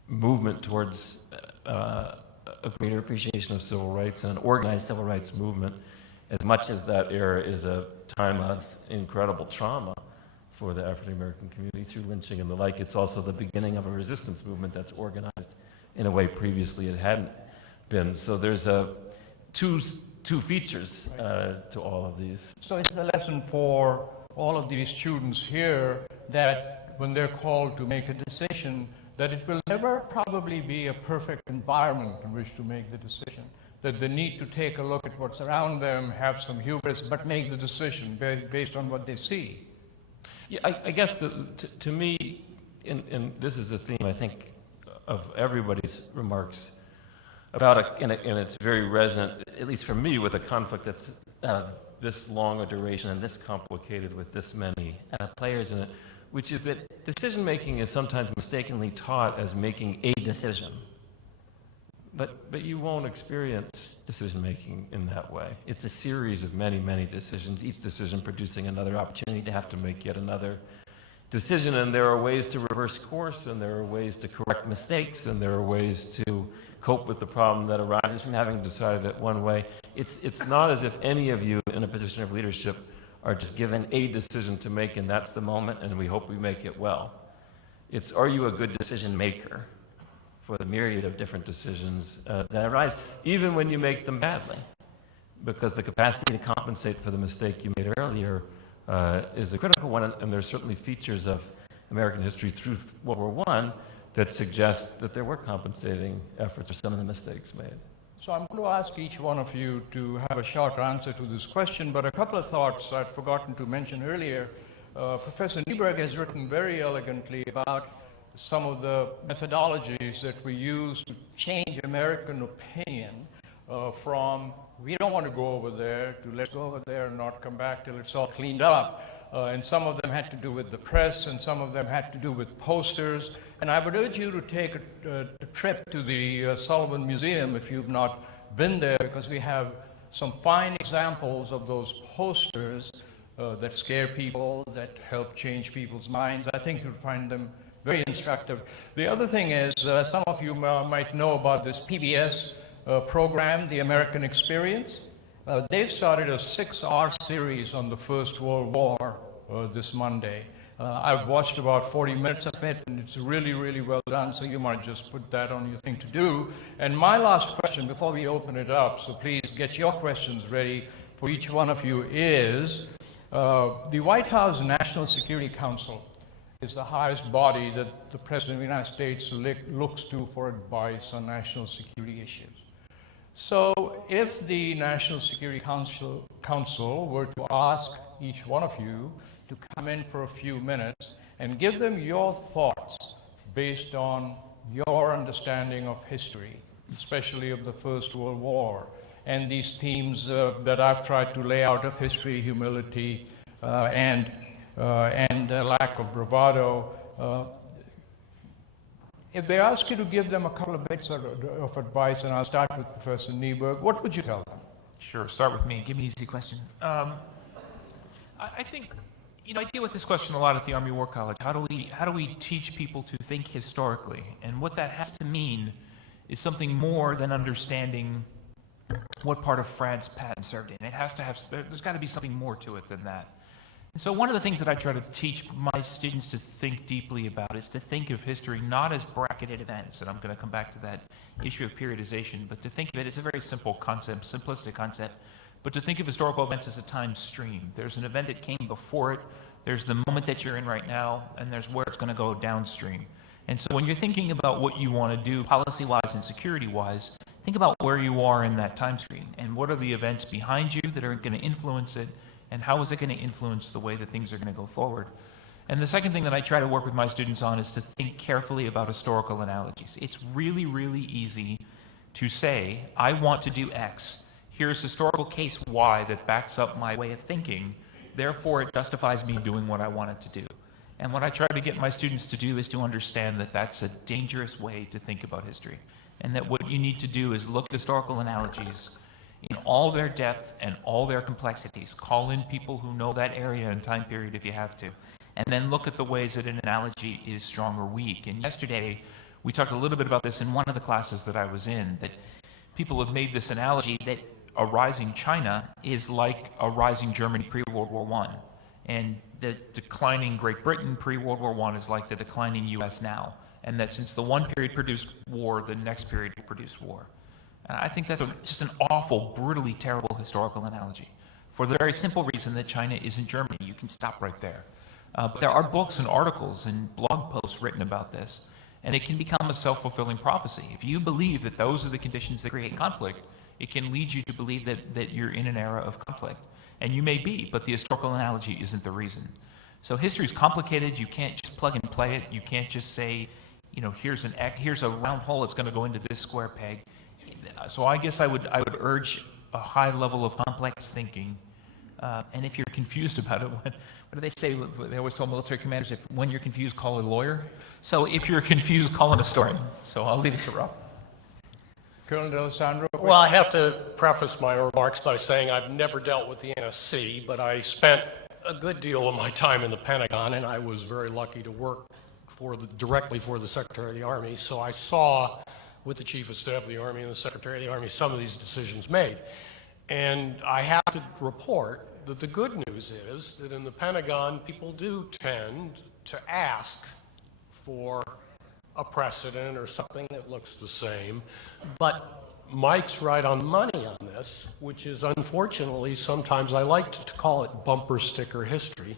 movement towards a greater appreciation of civil rights and an organized civil rights movement, as much as that era is a time of incredible trauma for the African American community through lynching and the like, it's also the beginning of a resistance movement that's organized in a way previously it hadn't been. So there's two features to all of these. So it's a lesson for all of these students here that when they're called to make a decision, that it will never probably be a perfect environment in which to make the decision, that they need to take a look at what's around them, have some hubris, but make the decision based on what they see. Yeah, I guess to me, and this is a theme, I think, of everybody's remarks about, and it's very resonant, at least for me, with a conflict that's this long a duration and this complicated with this many players in it, which is that decision-making is sometimes mistakenly taught as making a decision. But you won't experience decision-making in that way. It's a series of many, many decisions, each decision producing another opportunity to have to make yet another decision, and there are ways to reverse course, and there are ways to correct mistakes, and there are ways to cope with the problem that arises from having decided it one way. It's not as if any of you in a position of leadership are just given a decision to make, and that's the moment, and we hope we make it well. It's, are you a good decision maker for the myriad of different decisions that arise, even when you make them badly? Because the capacity to compensate for the mistake you made earlier is a critical one, and there's certainly features of American history through World War I that suggest that there were compensating efforts for some of the mistakes made. So I'm going to ask each one of you to have a short answer to this question, but a couple of thoughts I'd forgotten to mention earlier. Professor Neiberg has written very elegantly about some of the methodologies that we use to change American opinion from we don't want to go over there to let's go over there and not come back till it's all cleaned up. And some of them had to do with the press, and some of them had to do with posters. And I would urge you to take a trip to the Sullivan Museum if you've not been there, because we have some fine examples of those posters that scare people, that help change people's minds. I think you'll find them very instructive. The other thing is, some of you might know about this PBS program, The American Experience. They've started a 6-hour series on the First World War this Monday. I've watched about 40 minutes of it, and it's really, really well done, so you might just put that on your thing to do. And my last question before we open it up, so please get your questions ready for each one of you, is the White House National Security Council is the highest body that the President of the United States looks to for advice on national security issues. So if the National Security Council were to ask each one of you to come in for a few minutes and give them your thoughts based on your understanding of history, especially of the First World War, and these themes that I've tried to lay out of history, humility, and lack of bravado. If they ask you to give them a couple of bits of advice, and I'll start with Professor Neiberg, what would you tell them? Sure, start with me. Give me an easy question. I think, I deal with this question a lot at the Army War College. How do we teach people to think historically? And what that has to mean is something more than understanding what part of France Patton served in. It has to have, there's got to be something more to it than that. And so one of the things that I try to teach my students to think deeply about is to think of history not as bracketed events, and I'm going to come back to that issue of periodization, but to think of it as a very simple concept, simplistic concept, but to think of historical events as a time stream. There's an event that came before it, there's the moment that you're in right now, and there's where it's going to go downstream. And so when you're thinking about what you want to do policy-wise and security-wise, think about where you are in that time stream, and what are the events behind you that are going to influence it, and how is it going to influence the way that things are going to go forward. And the second thing that I try to work with my students on is to think carefully about historical analogies. It's really, really easy to say, I want to do X. Here's historical case Y that backs up my way of thinking. Therefore, it justifies me doing what I want it to do. And what I try to get my students to do is to understand that that's a dangerous way to think about history. And that what you need to do is look at historical analogies in all their depth and all their complexities. Call in people who know that area and time period if you have to. And then look at the ways that an analogy is strong or weak. And yesterday, we talked a little bit about this in one of the classes that I was in, that people have made this analogy that a rising China is like a rising Germany pre-World War I. And the declining Great Britain pre-World War I is like the declining US now. And that since the one period produced war, the next period will produce war. And I think that's just an awful, brutally terrible historical analogy for the very simple reason that China isn't Germany. You can stop right there. But there are books and articles and blog posts written about this, and it can become a self-fulfilling prophecy. If you believe that those are the conditions that create conflict, it can lead you to believe that you're in an era of conflict. And you may be, but the historical analogy isn't the reason. So history is complicated. You can't just plug and play it. You can't just say, you know, here's a round hole that's going to go into this square peg. So I guess I would urge a high level of complex thinking. And if you're confused about it, what do they say? They always tell military commanders, when you're confused, call a lawyer. So if you're confused, call an historian. So I'll leave it to Rob. Colonel Dalessandro? Well, I have to preface my remarks by saying I've never dealt with the NSC, but I spent a good deal of my time in the Pentagon, and I was very lucky to work directly for the Secretary of the Army. So I saw, with the Chief of Staff of the Army and the Secretary of the Army, some of these decisions made. And I have to report that the good news is that in the Pentagon, people do tend to ask for a precedent or something that looks the same. But Mike's right on the money on this, which is unfortunately, sometimes I like to call it bumper sticker history.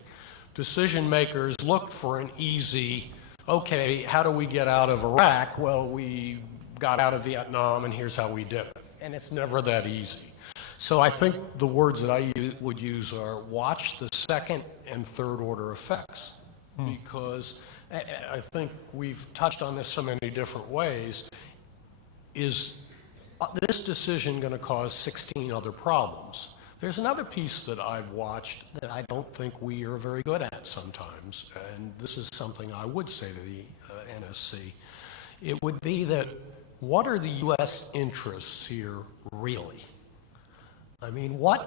Decision makers look for an easy, okay, how do we get out of Iraq? Well, we got out of Vietnam and here's how we did it. And it's never that easy. So I think the words that I would use are watch the second and third order effects, because I think we've touched on this so many different ways. Is this decision going to cause 16 other problems? There's another piece that I've watched that I don't think we are very good at sometimes, and this is something I would say to the NSC. It would be that what are the U.S. interests here really? I mean, why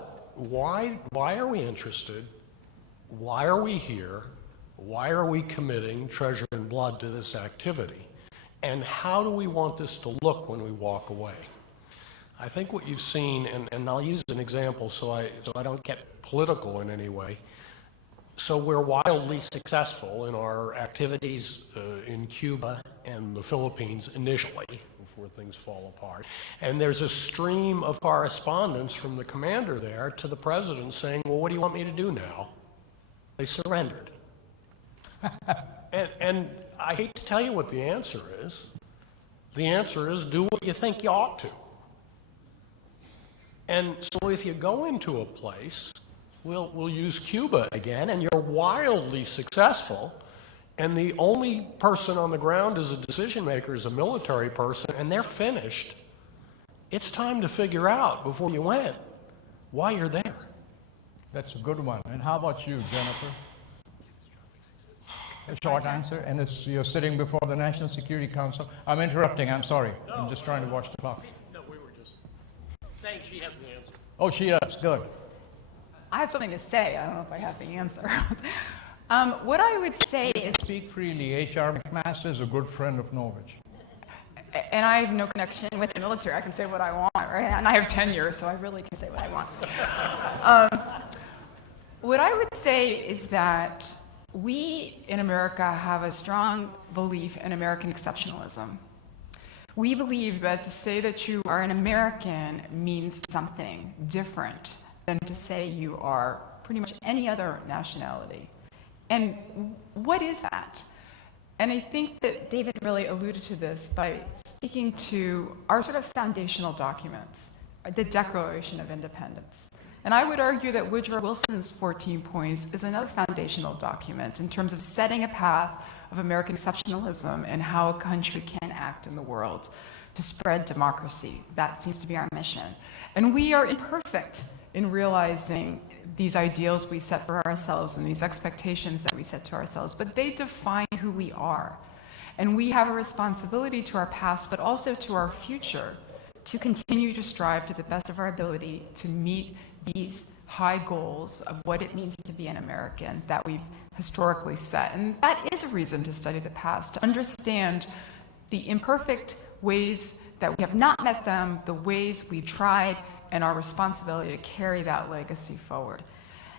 are we interested? Why are we here? Why are we committing treasure and blood to this activity? And how do we want this to look when we walk away? I think what you've seen, and I'll use an example so I don't get political in any way. So we're wildly successful in our activities in Cuba and the Philippines initially, before things fall apart. And there's a stream of correspondence from the commander there to the president saying, well, what do you want me to do now? They surrendered. and I hate to tell you what the answer is. The answer is do what you think you ought to. And so if you go into a place, we'll use Cuba again, and you're wildly successful, and the only person on the ground as a decision maker is a military person, and they're finished, it's time to figure out before you went why you're there. That's a good one. And how about you, Jennifer? A short answer, and you're sitting before the National Security Council. I'm interrupting, I'm sorry. No, I'm just trying to watch the clock. No, we were just saying she has the answer. Oh, she does, good. I have something to say. I don't know if I have the answer. What I would say is... Speak freely. H.R. McMaster is a good friend of Norwich. And I have no connection with the military. I can say what I want, right? And I have tenure, so I really can say what I want. What I would say is that we in America have a strong belief in American exceptionalism. We believe that to say that you are an American means something different than to say you are pretty much any other nationality. And what is that? And I think that David really alluded to this by speaking to our sort of foundational documents, the Declaration of Independence. And I would argue that Woodrow Wilson's 14 points is another foundational document in terms of setting a path of American exceptionalism and how a country can act in the world to spread democracy. That seems to be our mission. And we are imperfect in realizing these ideals we set for ourselves and these expectations that we set to ourselves, but they define who we are. And we have a responsibility to our past, but also to our future, to continue to strive to the best of our ability to meet these high goals of what it means to be an American that we've historically set. And that is a reason to study the past, to understand the imperfect ways that we have not met them, the ways we tried, and our responsibility to carry that legacy forward.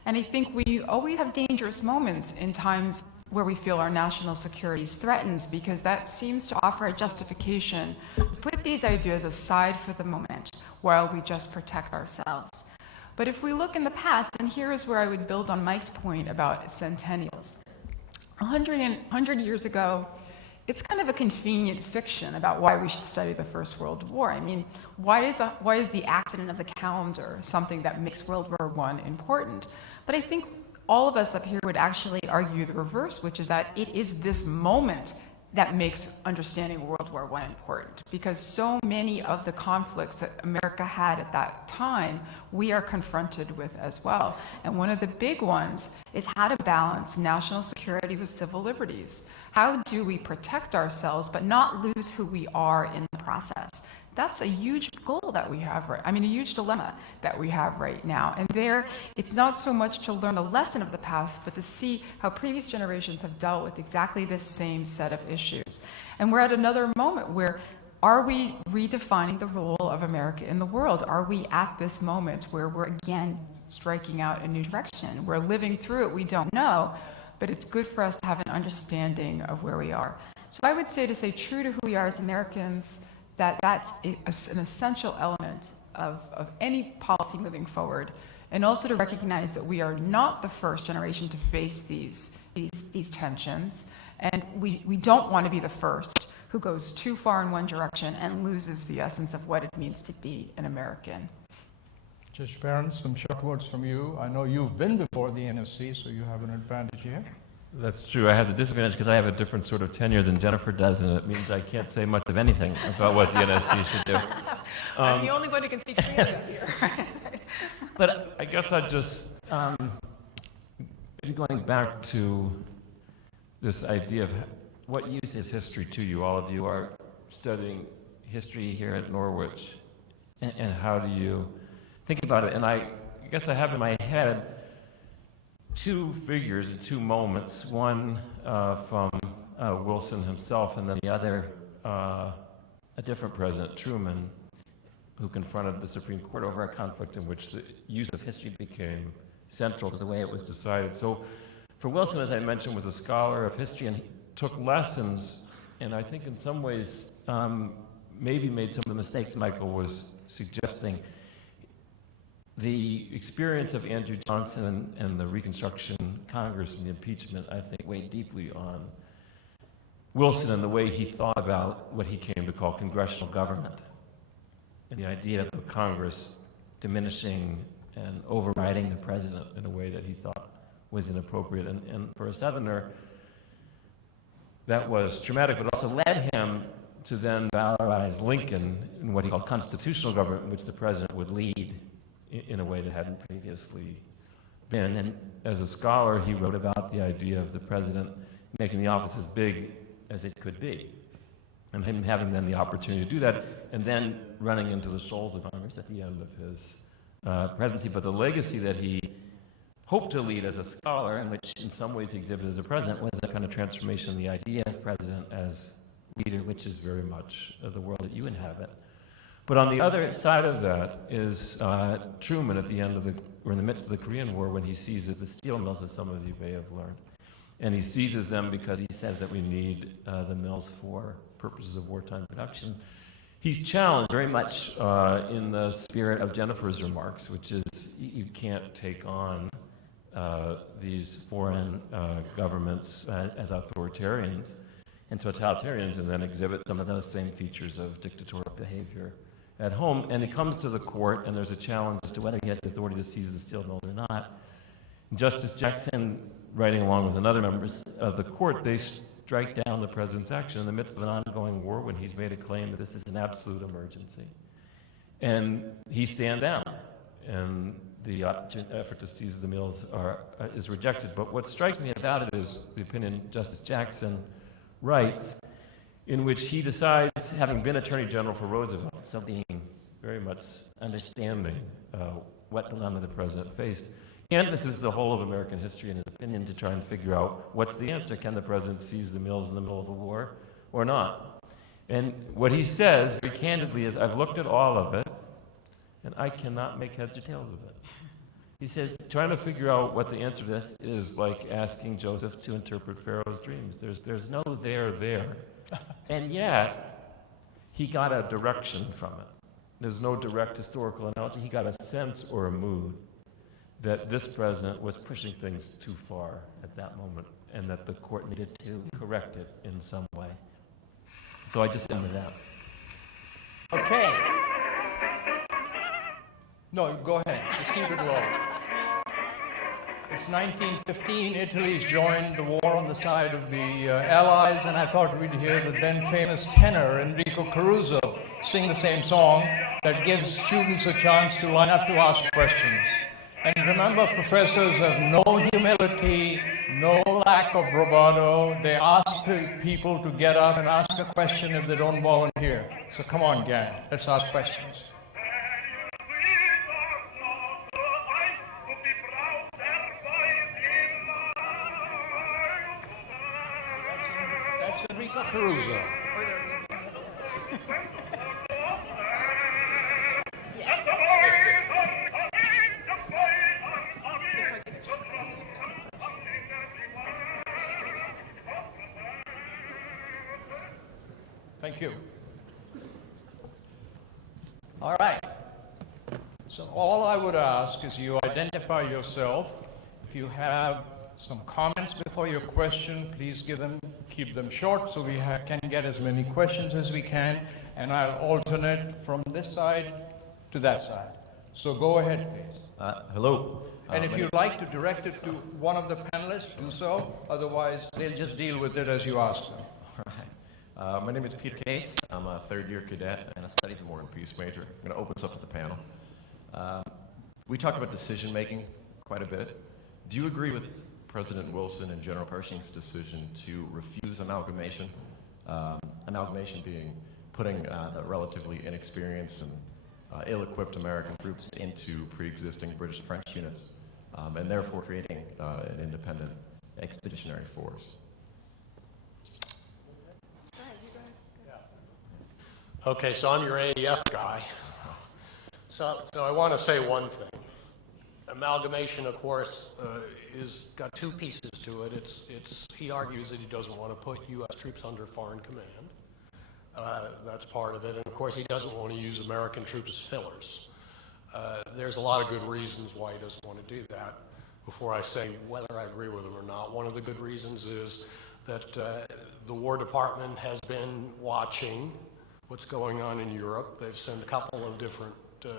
And I think we always have dangerous moments in times where we feel our national security is threatened, because that seems to offer a justification to put these ideas aside for the moment while we just protect ourselves. But if we look in the past, and here is where I would build on Mike's point about centennials. 100 years ago, it's kind of a convenient fiction about why we should study the First World War. I mean, why is the accident of the calendar something that makes World War I important? But I think all of us up here would actually argue the reverse, which is that it is this moment that makes understanding World War I important, because so many of the conflicts that America had at that time, we are confronted with as well. And one of the big ones is how to balance national security with civil liberties. How do we protect ourselves but not lose who we are in the process? That's a huge goal that we have, a huge dilemma that we have right now. And there, it's not so much to learn a lesson of the past, but to see how previous generations have dealt with exactly this same set of issues. And we're at another moment where, are we redefining the role of America in the world? Are we at this moment where we're again striking out a new direction? We're living through it, we don't know, but it's good for us to have an understanding of where we are. So I would say, to stay true to who we are as Americans, that's an essential element of any policy moving forward, and also to recognize that we are not the first generation to face these tensions, and we don't want to be the first who goes too far in one direction and loses the essence of what it means to be an American. J Barron, some short words from you. I know you've been before the NSC, so you have an advantage here. That's true. I have the disadvantage because I have a different sort of tenure than Jennifer does, and it means I can't say much of anything about what the NSC should do. I'm the only one who can speak freely up here. But I guess I'd just, going back to this idea of what use is history to you. All of you are studying history here at Norwich, and how do you think about it? And I guess I have in my head two figures, two moments, one from Wilson himself, and then the other, a different president, Truman, who confronted the Supreme Court over a conflict in which the use of history became central to the way it was decided. So for Wilson, as I mentioned, was a scholar of history, and he took lessons, and I think in some ways maybe made some of the mistakes Michael was suggesting. The experience of Andrew Johnson and the Reconstruction Congress and the impeachment, I think, weighed deeply on Wilson and the way he thought about what he came to call congressional government, and the idea of Congress diminishing and overriding the president in a way that he thought was inappropriate. And for a Southerner, that was traumatic, but also led him to then valorize Lincoln in what he called constitutional government, in which the president would lead in a way that hadn't previously been. And as a scholar, he wrote about the idea of the president making the office as big as it could be, and him having then the opportunity to do that, and then running into the shoals of Congress at the end of his presidency. But the legacy that he hoped to lead as a scholar, and which in some ways he exhibited as a president, was a kind of transformation in the idea of president as leader, which is very much the world that you inhabit. But on the other side of that is Truman at the end of or in the midst of the Korean War, when he seizes the steel mills, as some of you may have learned. And he seizes them because he says that we need the mills for purposes of wartime production. He's challenged very much in the spirit of Jennifer's remarks, which is you can't take on these foreign governments as authoritarians and totalitarians and then exhibit some of those same features of dictatorial behavior at home. And it comes to the court, and there's a challenge as to whether he has the authority to seize the steel mills or not. Justice Jackson, writing along with another members of the court, they strike down the president's action in the midst of an ongoing war when he's made a claim that this is an absolute emergency. And he stands down, and the effort to seize the mills is rejected. But what strikes me about it is the opinion Justice Jackson writes, in which he decides, having been Attorney General for Roosevelt, so being very much understanding what dilemma the president faced, canvasses the whole of American history in his opinion to try and figure out what's the answer. Can the president seize the mills in the middle of a war or not? And what he says very candidly is, I've looked at all of it, and I cannot make heads or tails of it. He says, trying to figure out what the answer to this is like asking Joseph to interpret Pharaoh's dreams. There's no there. And yet, he got a direction from it. There's no direct historical analogy. He got a sense or a mood that this president was pushing things too far at that moment, and that the court needed to correct it in some way. So I just end with that. Okay. No, go ahead. Just keep it low. It's 1915. Italy's joined the war on the side of the Allies, and I thought we'd hear the then famous tenor Enrico Caruso sing the same song that gives students a chance to line up to ask questions. And remember, professors have no humility, no lack of bravado. They ask people to get up and ask a question if they don't volunteer. So come on, gang, let's ask questions. That's Enrico Caruso. Thank you. All right. So all I would ask is you identify yourself. If you have some comments before your question, please keep them short so we can get as many questions as we can, and I'll alternate from this side to that side. So go ahead, please. Hello. And if you'd like to direct it to one of the panelists, do so. Otherwise, they'll just deal with it as you ask them. All right. My name is Peter Case. I'm a third-year cadet and a Studies in War and Peace major. I'm going to open this up to the panel. We talk about decision-making quite a bit. Do you agree with President Wilson and General Pershing's decision to refuse amalgamation? Amalgamation being putting the relatively inexperienced and ill-equipped American troops into pre-existing British and French units, and therefore creating an independent expeditionary force. Okay, so I'm your AEF guy. So I want to say one thing. Amalgamation, of course, is got two pieces to it. He argues that he doesn't want to put U.S. troops under foreign command. That's part of it. And of course, he doesn't want to use American troops as fillers. There's a lot of good reasons why he doesn't want to do that. Before I say whether I agree with him or not, one of the good reasons is that the War Department has been watching what's going on in Europe. They've sent a couple of different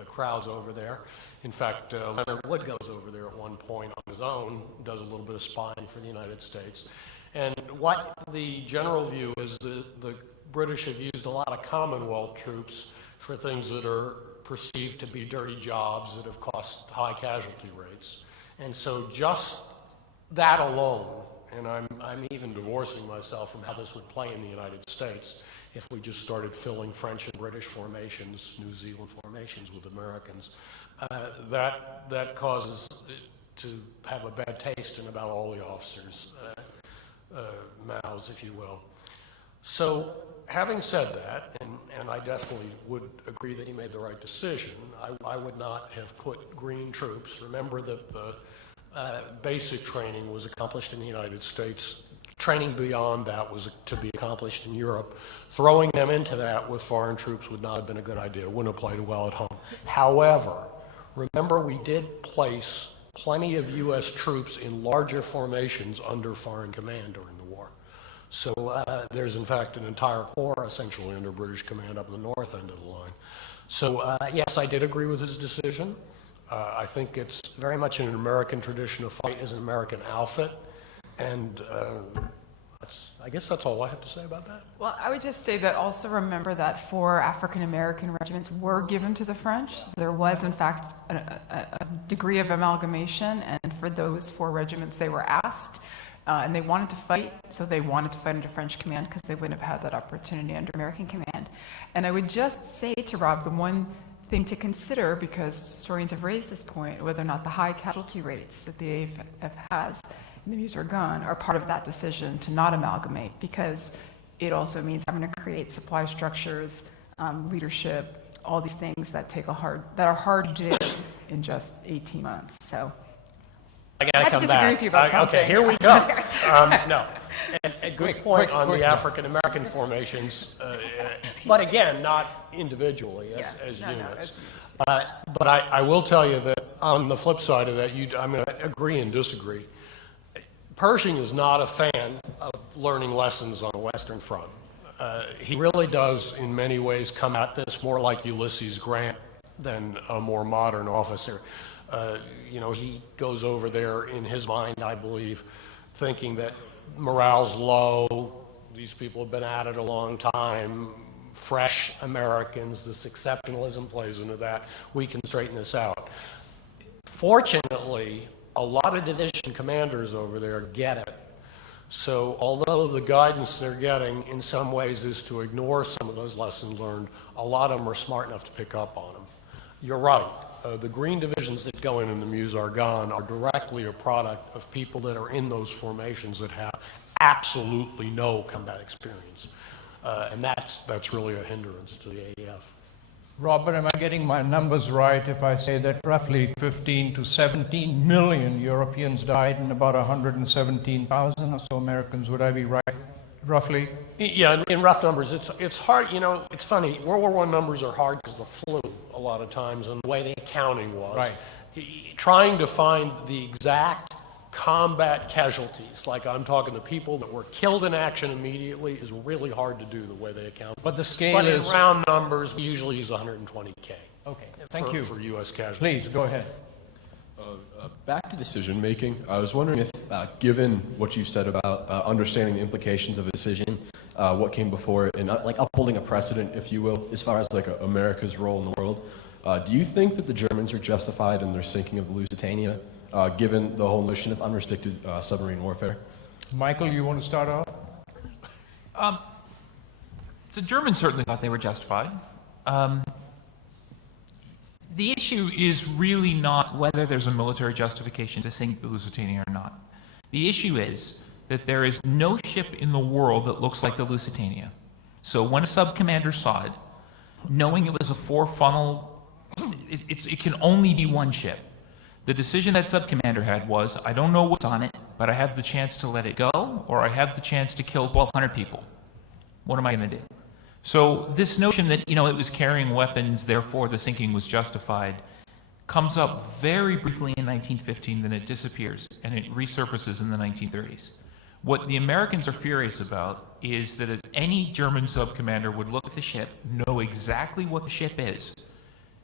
crowds over there. In fact, Leonard Wood goes over there at one point on his own, does a little bit of spying for the United States. And what the general view is that the British have used a lot of Commonwealth troops for things that are perceived to be dirty jobs that have cost high casualty rates. And so just that alone, and I'm even divorcing myself from how this would play in the United States if we just started filling French and British formations, New Zealand formations with Americans, that causes it to have a bad taste in about all the officers' mouths, if you will. So having said that, and I definitely would agree that he made the right decision, I would not have put green troops. Remember that the basic training was accomplished in the United States. Training beyond that was to be accomplished in Europe. Throwing them into that with foreign troops would not have been a good idea. It wouldn't have played well at home. However, remember we did place plenty of U.S. troops in larger formations under foreign command during the war. So there's in fact an entire corps essentially under British command up the north end of the line. So yes, I did agree with his decision. I think it's very much in an American tradition of fight as an American outfit. And I guess that's all I have to say about that. Well, I would just say that also remember that 4 African American regiments were given to the French. There was, in fact, a degree of amalgamation, and for those 4 regiments, they were asked, and they wanted to fight, so they wanted to fight under French command because they wouldn't have had that opportunity under American command. And I would just say to Rob, the one thing to consider, because historians have raised this point, whether or not the high casualty rates that the AF has in the Meuse Argonne are part of that decision to not amalgamate, because it also means having to create supply structures, leadership, all these things that are hard to do in just 18 months. So I gotta come disagree back. with you about something. Okay, here we go. No, and a good point on quick the now. African American formations, but again, not individually as No, units. it's- But I will tell you that on the flip side of that, I'm going to agree and disagree. Pershing is not a fan of learning lessons on the Western Front. He really does, in many ways, come at this more like Ulysses Grant than a more modern officer. He goes over there in his mind, I believe, thinking that morale's low, these people have been at it a long time, fresh Americans, this exceptionalism plays into that, we can straighten this out. Fortunately, a lot of division commanders over there get it. So although the guidance they're getting in some ways is to ignore some of those lessons learned, a lot of them are smart enough to pick up on them. You're right. The green divisions that go in the Meuse Argonne are directly a product of people that are in those formations that have absolutely no combat experience. And that's really a hindrance to the AEF. Robert, am I getting my numbers right if I say that roughly 15 to 17 million Europeans died and about 117,000 or so Americans? Would I be right, roughly? Yeah, in rough numbers, it's hard, it's funny, World War I numbers are hard because of the flu a lot of times and the way the accounting was. Right. Trying to find the exact combat casualties, like I'm talking to people that were killed in action immediately, is really hard to do the way they account. But the scale But is... in round numbers, we usually use 120K. Okay, thank you. For U.S. casualties. Please, go ahead. Back to decision making. I was wondering if, given what you said about understanding the implications of a decision, what came before it, and like upholding a precedent, if you will, as far as like America's role in the world, do you think that the Germans are justified in their sinking of the Lusitania, given the whole notion of unrestricted submarine warfare? Michael, you want to start off? The Germans certainly thought they were justified. The issue is really not whether there's a military justification to sink the Lusitania or not. The issue is that there is no ship in the world that looks like the Lusitania. So when a sub-commander saw it, knowing it was a 4-funnel, it can only be one ship. The decision that sub-commander had was, I don't know what's on it, but I have the chance to let it go, or I have the chance to kill 1,200 people. What am I going to do? So this notion that, it was carrying weapons, therefore the sinking was justified, comes up very briefly in 1915, then it disappears, and it resurfaces in the 1930s. What the Americans are furious about is that any German sub-commander would look at the ship, know exactly what the ship is,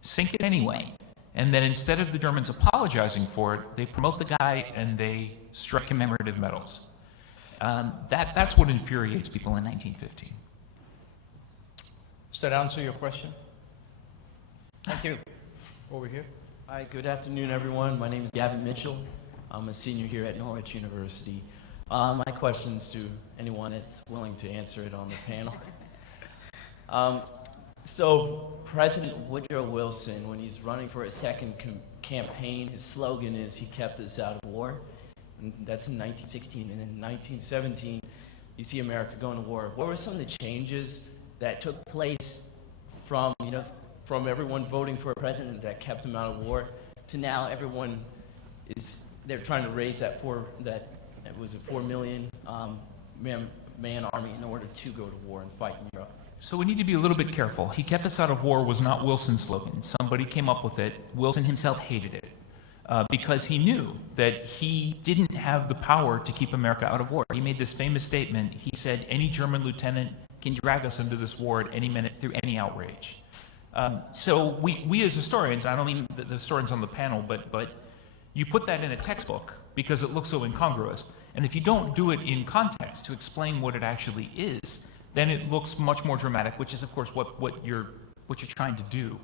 sink it anyway, and then instead of the Germans apologizing for it, they promote the guy and they strike commemorative medals. That's what infuriates people in 1915. Does that answer your question? Thank you. Over here. Hi, good afternoon, everyone. My name is Gavin Mitchell. I'm a senior here at Norwich University. My question's to anyone that's willing to answer it on the panel. So President Woodrow Wilson, when he's running for a second campaign, his slogan is, "He kept us out of war." And that's in 1916. And in 1917, you see America going to war. What were some of the changes that took place from everyone voting for a president that kept him out of war to now everyone they're trying to raise that it was a 4 million man army in order to go to war and fight in Europe? So we need to be a little bit careful. He kept us out of war was not Wilson's slogan. Somebody came up with it. Wilson himself hated it because he knew that he didn't have the power to keep America out of war. He made this famous statement. He said, any German lieutenant can drag us into this war at any minute through any outrage. So we as historians, I don't mean the historians on the panel, but you put that in a textbook because it looks so incongruous. And if you don't do it in context to explain what it actually is, then it looks much more dramatic, which is, of course, what you're trying to do.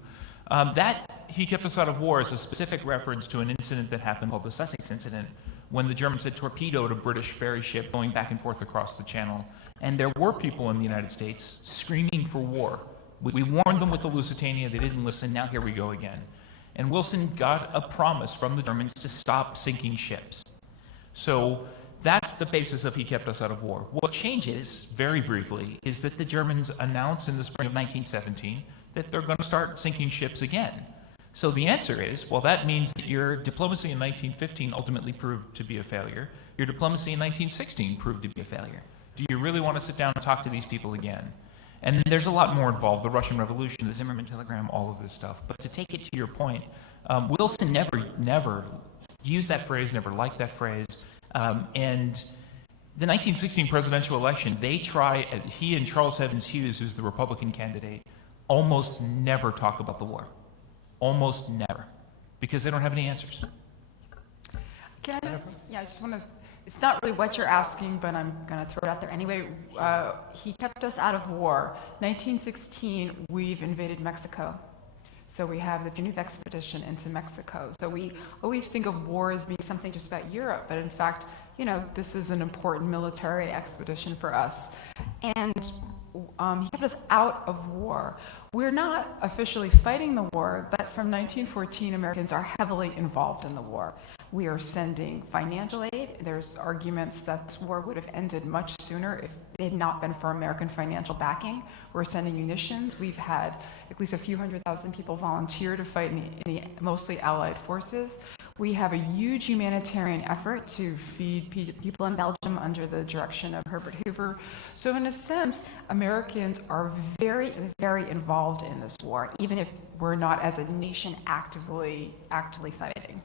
That He Kept Us Out of War is a specific reference to an incident that happened called the Sussex Incident, when the Germans had torpedoed a British ferry ship going back and forth across the channel. And there were people in the United States screaming for war. We warned them with the Lusitania, they didn't listen, now here we go again. And Wilson got a promise from the Germans to stop sinking ships. So that's the basis of He Kept Us Out of War. What changes, very briefly, is that the Germans announced in the spring of 1917 that they're going to start sinking ships again. So the answer is, well, that means that your diplomacy in 1915 ultimately proved to be a failure. Your diplomacy in 1916 proved to be a failure. Do you really want to sit down and talk to these people again? And there's a lot more involved, the Russian Revolution, the Zimmerman telegram, all of this stuff. But to take it to your point, Wilson never used that phrase, never liked that phrase. And the 1916 presidential election, he and Charles Evans Hughes, who's the Republican candidate, almost never talk about the war. Almost never. Because they don't have any answers. Can I just want to, it's not really what you're asking, but I'm going to throw it out there anyway. He kept us out of war. 1916, we've invaded Mexico. So we have the Geneva expedition into Mexico. So we always think of war as being something just about Europe, but in fact, this is an important military expedition for us. And he kept us out of war. We're not officially fighting the war, but from 1914, Americans are heavily involved in the war. We are sending financial aid. There's arguments that this war would have ended much sooner if it had not been for American financial backing. We're sending munitions. We've had at least a few 100,000 people volunteer to fight in the mostly Allied forces. We have a huge humanitarian effort to feed people in Belgium under the direction of Herbert Hoover. So in a sense, Americans are very, very involved in this war, even if we're not as a nation actively fighting.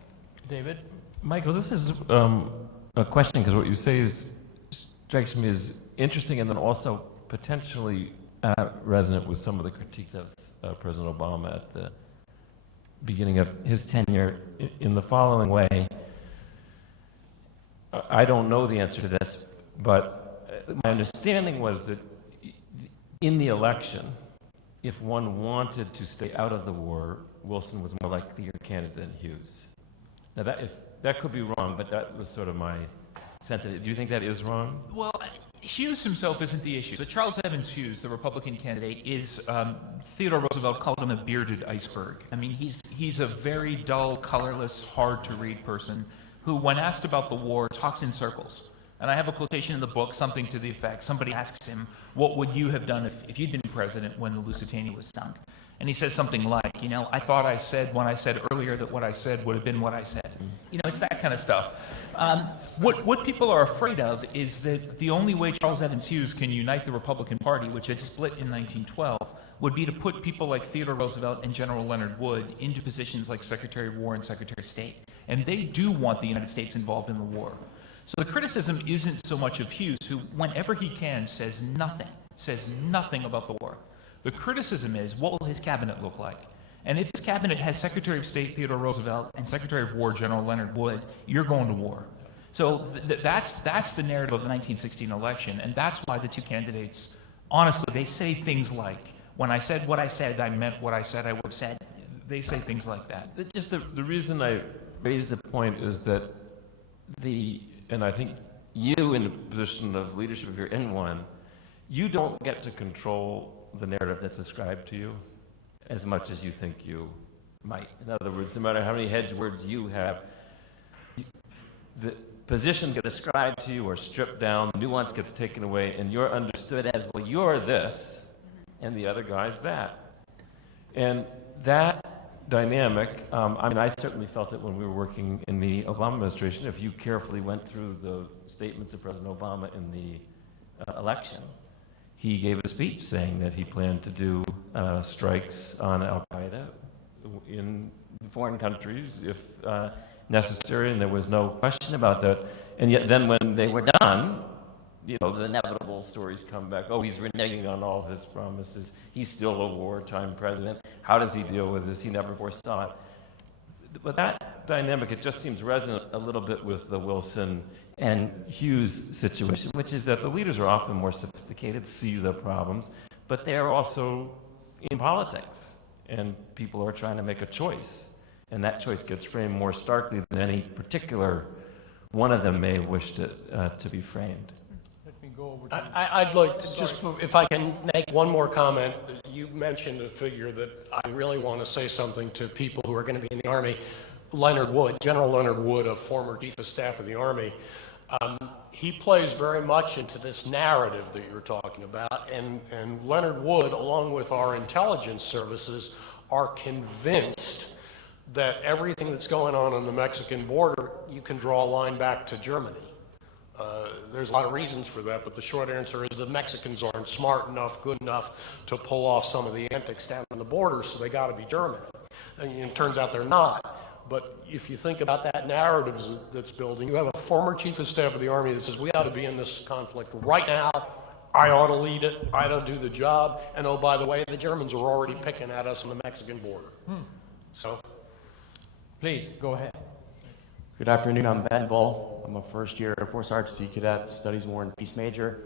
David? Michael, this is a question, because what you say strikes me as interesting and then also potentially resonant with some of the critiques of President Obama at the beginning of his tenure in the following way. I don't know the answer to this, but my understanding was that in the election, if one wanted to stay out of the war, Wilson was more likely your candidate than Hughes. Now, that could be wrong, but that was sort of my sense of it. Do you think that is wrong? Well, Hughes himself isn't the issue. So Charles Evans Hughes, the Republican candidate, is Theodore Roosevelt called him a bearded iceberg. I mean, he's a very dull, colorless, hard-to-read person who, when asked about the war, talks in circles. And I have a quotation in the book, something to the effect, somebody asks him, what would you have done if you'd been president when the Lusitania was sunk? And he says something like, I thought I said when I said earlier that what I said would have been what I said. It's that kind of stuff. What people are afraid of is that the only way Charles Evans Hughes can unite the Republican Party, which had split in 1912, would be to put people like Theodore Roosevelt and General Leonard Wood into positions like Secretary of War and Secretary of State. And they do want the United States involved in the war. So the criticism isn't so much of Hughes, who, whenever he can, says nothing about the war. The criticism is, what will his cabinet look like? And if his cabinet has Secretary of State Theodore Roosevelt and Secretary of War General Leonard Wood, you're going to war. So that's the narrative of the 1916 election, and that's why the two candidates, honestly, they say things like, when I said what I said, I meant what I said I would have said. They say things like that. Just the reason I raised the point is that and I think you in a position of leadership, if you're in one, you don't get to control the narrative that's ascribed to you as much as you think you might. In other words, no matter how many hedge words you have, the positions get ascribed to you or stripped down, nuance gets taken away, and you're understood as, well, you're this, and the other guy's that. And that dynamic, I certainly felt it when we were working in the Obama administration. If you carefully went through the statements of President Obama in the election, he gave a speech saying that he planned to do strikes on Al-Qaeda in foreign countries if necessary, and there was no question about that. And yet then when they were done, the inevitable stories come back. Oh, he's reneging on all his promises. He's still a wartime president. How does he deal with this? He never foresaw it. But that dynamic, it just seems resonant a little bit with the Wilson, and Hughes' situation, which is that the leaders are often more sophisticated, see the problems, but they are also in politics, and people are trying to make a choice, and that choice gets framed more starkly than any particular one of them may wish to be framed. Let me go over to I'd like to just, if I can make one more comment. You mentioned a figure that I really want to say something to people who are going to be in the Army. Leonard Wood, General Leonard Wood, a former Chief of Staff of the Army. He plays very much into this narrative that you're talking about, and Leonard Wood, along with our intelligence services, are convinced that everything that's going on the Mexican border, you can draw a line back to Germany. There's a lot of reasons for that, but the short answer is the Mexicans aren't smart enough, good enough to pull off some of the antics down on the border, so they got to be Germany. And it turns out they're not. But if you think about that narrative that's building, you have a former Chief of Staff of the Army that says, we ought to be in this conflict right now. I ought to lead it. I don't do the job. And oh, by the way, the Germans are already picking at us on the Mexican border. So, please, go ahead. Good afternoon, I'm Ben Vull. I'm a first-year Air Force ROTC cadet, studies war and peace major.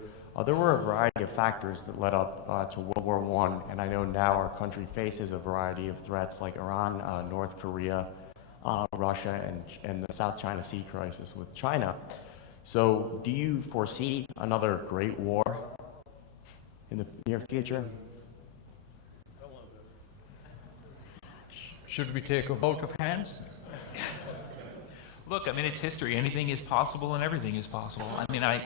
There were a variety of factors that led up to World War I, and I know now our country faces a variety of threats like Iran, North Korea, Russia, and the South China Sea crisis with China. So do you foresee another great war in the near future? Should we take a vote of hands? Look, I mean, it's history. Anything is possible and everything is possible. I mean, I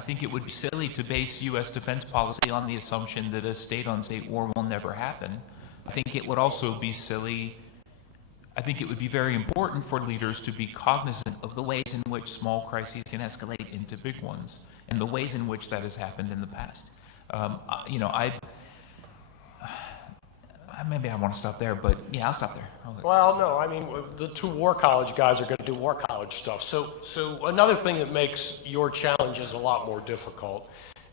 think it would be silly to base U.S. defense policy on the assumption that a state-on-state war will never happen. I think it would also be silly. I think it would be very important for leaders to be cognizant of the ways in which small crises can escalate into big ones, and the ways in which that has happened in the past. Maybe I want to stop there, but yeah, I'll stop there. well, no, I mean, the two war college guys are going to do war college stuff. So another thing that makes your challenges a lot more difficult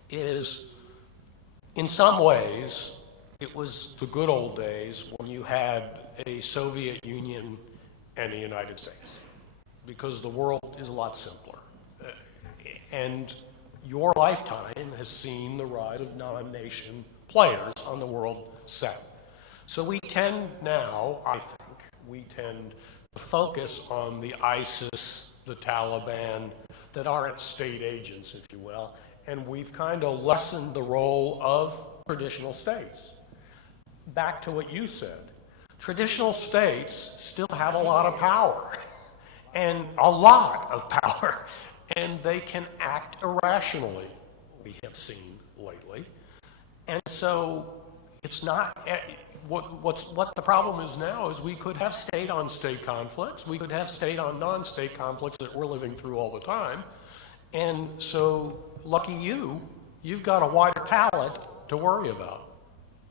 is, in some ways, it was the good old days when you had a Soviet Union and the United States, because the world is a lot simpler. And your lifetime has seen the rise of non-nation players on the world set. So we tend now, I think, to focus on the ISIS, the Taliban, that aren't state agents, if you will, and we've kind of lessened the role of traditional states. Back to what you said, traditional states still have a lot of power, and a lot of power, and they can act irrationally, we have seen lately. And so it's not, what the problem is now is we could have state-on-state conflicts, we could have state-on non-state conflicts that we're living through all the time, and so lucky you've got a wider palette to worry about.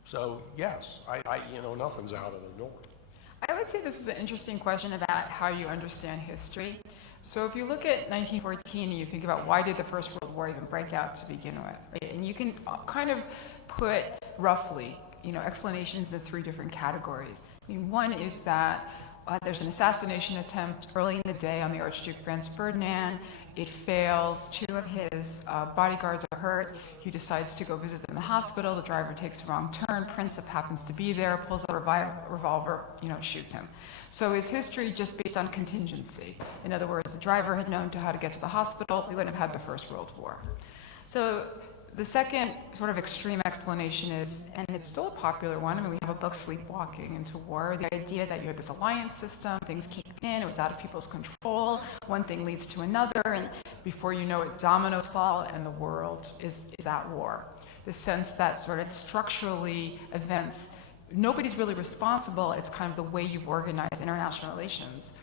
So yes, nothing's out of the norm. I would say this is an interesting question about how you understand history. So if you look at 1914 and you think about why did the First World War even break out to begin with, right? And you can kind of put roughly, explanations in three different categories. I mean, one is that there's an assassination attempt early in the day on the Archduke Franz Ferdinand. It fails. Two of his bodyguards are hurt. He decides to go visit them in the hospital. The driver takes a wrong turn. Princip happens to be there, pulls out a revolver, shoots him. So is history just based on contingency? In other words, the driver had known how to get to the hospital, we wouldn't have had the First World War. So the second sort of extreme explanation is, and it's still a popular one, I mean, we have a book, Sleepwalking into War, the idea that you had this alliance system, things kicked in, it was out of people's control, one thing leads to another, and before you know it, dominoes fall, and the world is at war. The sense that sort of structurally events, nobody's really responsible, it's kind of the way you've organized international relations.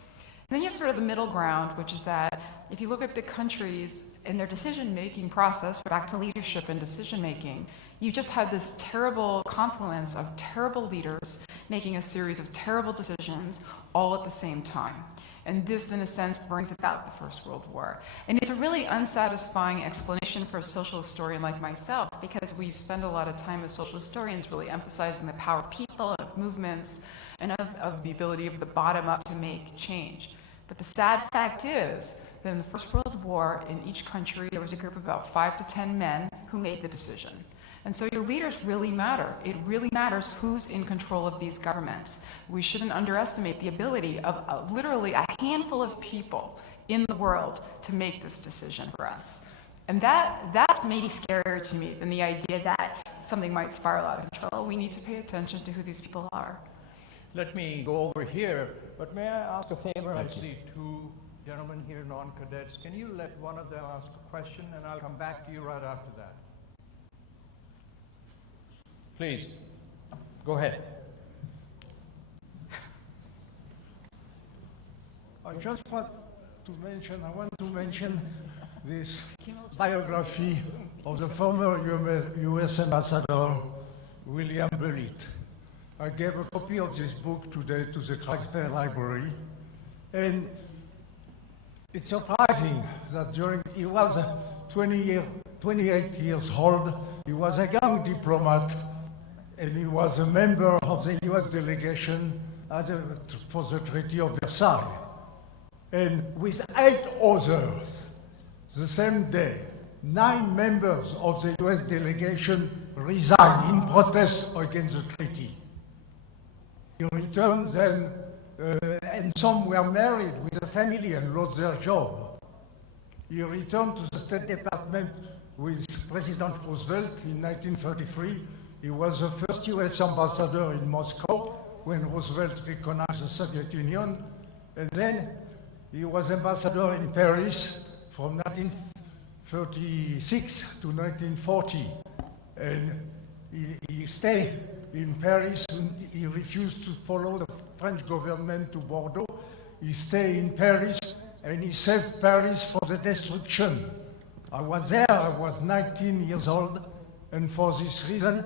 And then you have sort of the middle ground, which is that if you look at the countries and their decision-making process, back to leadership and decision-making, you just had this terrible confluence of terrible leaders making a series of terrible decisions all at the same time. And this, in a sense, brings about the First World War. And it's a really unsatisfying explanation for a social historian like myself, because we spend a lot of time as social historians really emphasizing the power of people, of movements, and of the ability of the bottom up to make change. But the sad fact is that in the First World War, in each country, there was a group of about 5 to 10 men who made the decision. And so your leaders really matter. It really matters who's in control of these governments. We shouldn't underestimate the ability of literally a handful of people in the world to make this decision for us. And that's maybe scarier to me than the idea that something might spiral out of control. We need to pay attention to who these people are. Let me go over here, but may I ask a favor? I see two gentlemen here, non-cadets. Can you let one of them ask a question, and I'll come back to you right after that. Please, go ahead. I want to mention this biography of the former U.S. Ambassador, William Berlitz. I gave a copy of this book today to the Craigspire Library, and it's surprising that he was 28 years old, he was a young diplomat, and he was a member of the U.S. delegation for the Treaty of Versailles. And with 8 others, the same day, 9 members of the U.S. delegation resigned in protest against the treaty. He returned then, and some were married with a family and lost their job. He returned to the State Department with President Roosevelt in 1933. He was the first U.S. ambassador in Moscow when Roosevelt recognized the Soviet Union. And then he was ambassador in Paris from 1936 to 1940. And he stayed in Paris, and he refused to follow the French government to Bordeaux. He stayed in Paris, and he saved Paris from the destruction. I was there, I was 19 years old, and for this reason,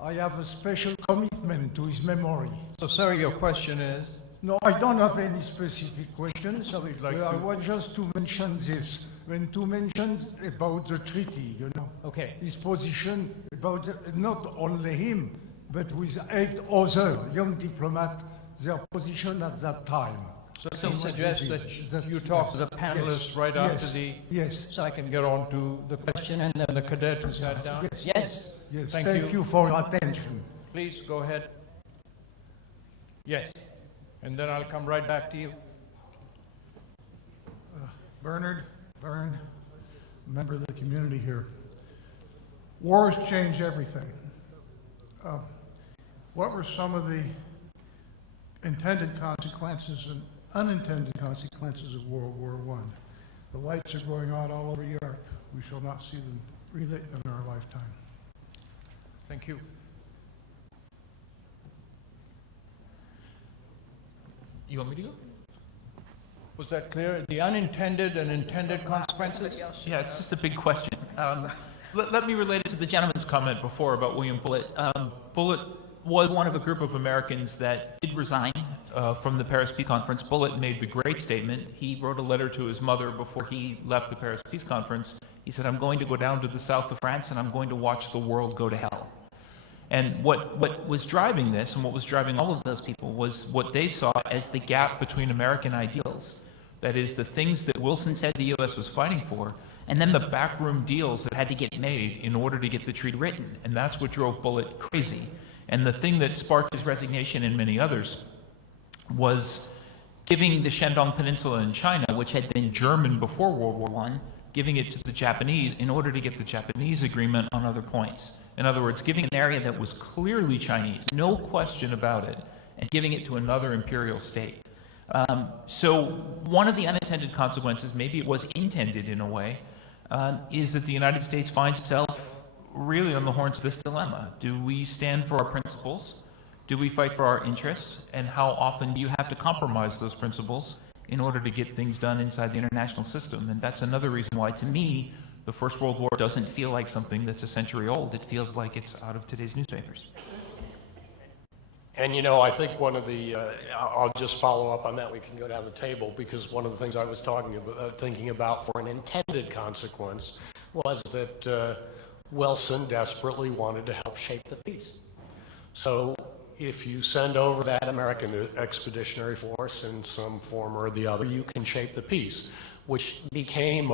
I have a special commitment to his memory. So, sir, your question is? No, I don't have any specific questions. So we'd like I want just to mention this, to mention about the treaty, you know. Okay. His position about not only him, but with 8 other young diplomats, their position at that time. So I suggest that you talk to the panelists right after the... Yes. So I can get on to the question, and then the cadet who sat down. Yes. Yes. Thank you for your attention. Please, go ahead. Yes. And then I'll come right back to you. Bernard, member of the community here. Wars change everything. What were some of the intended consequences and unintended consequences of World War I? The lights are going on all over Europe. We shall not see them relit in our lifetime. Thank you. You want me to go? Was that clear? The unintended and intended consequences? Yeah, it's just a big question. Let me relate it to the gentleman's comment before about William Bullitt. Bullitt was one of a group of Americans that did resign from the Paris Peace Conference. Bullitt made the great statement. He wrote a letter to his mother before he left the Paris Peace Conference. He said, "I'm going to go down to the south of France and I'm going to watch the world go to hell." And what was driving this, and what was driving all of those people, was what they saw as the gap between American ideals. That is, the things that Wilson said the U.S. was fighting for, and then the backroom deals that had to get made in order to get the treaty written. And that's what drove Bullitt crazy. And the thing that sparked his resignation and many others was giving the Shandong Peninsula in China, which had been German before World War I, giving it to the Japanese in order to get the Japanese agreement on other points. In other words, giving an area that was clearly Chinese, no question about it, and giving it to another imperial state. So one of the unintended consequences, maybe it was intended in a way, is that the United States finds itself really on the horns of this dilemma. Do we stand for our principles? Do we fight for our interests? And how often do you have to compromise those principles in order to get things done inside the international system? And that's another reason why, to me, the First World War doesn't feel like something that's a century old. It feels like it's out of today's newspapers. And you know, I think one of the, I'll just follow up on that, we can go down the table, because one of the things I was thinking about for an intended consequence was that Wilson desperately wanted to help shape the peace. So if you send over that American expeditionary force in some form or the other, you can shape the peace, which became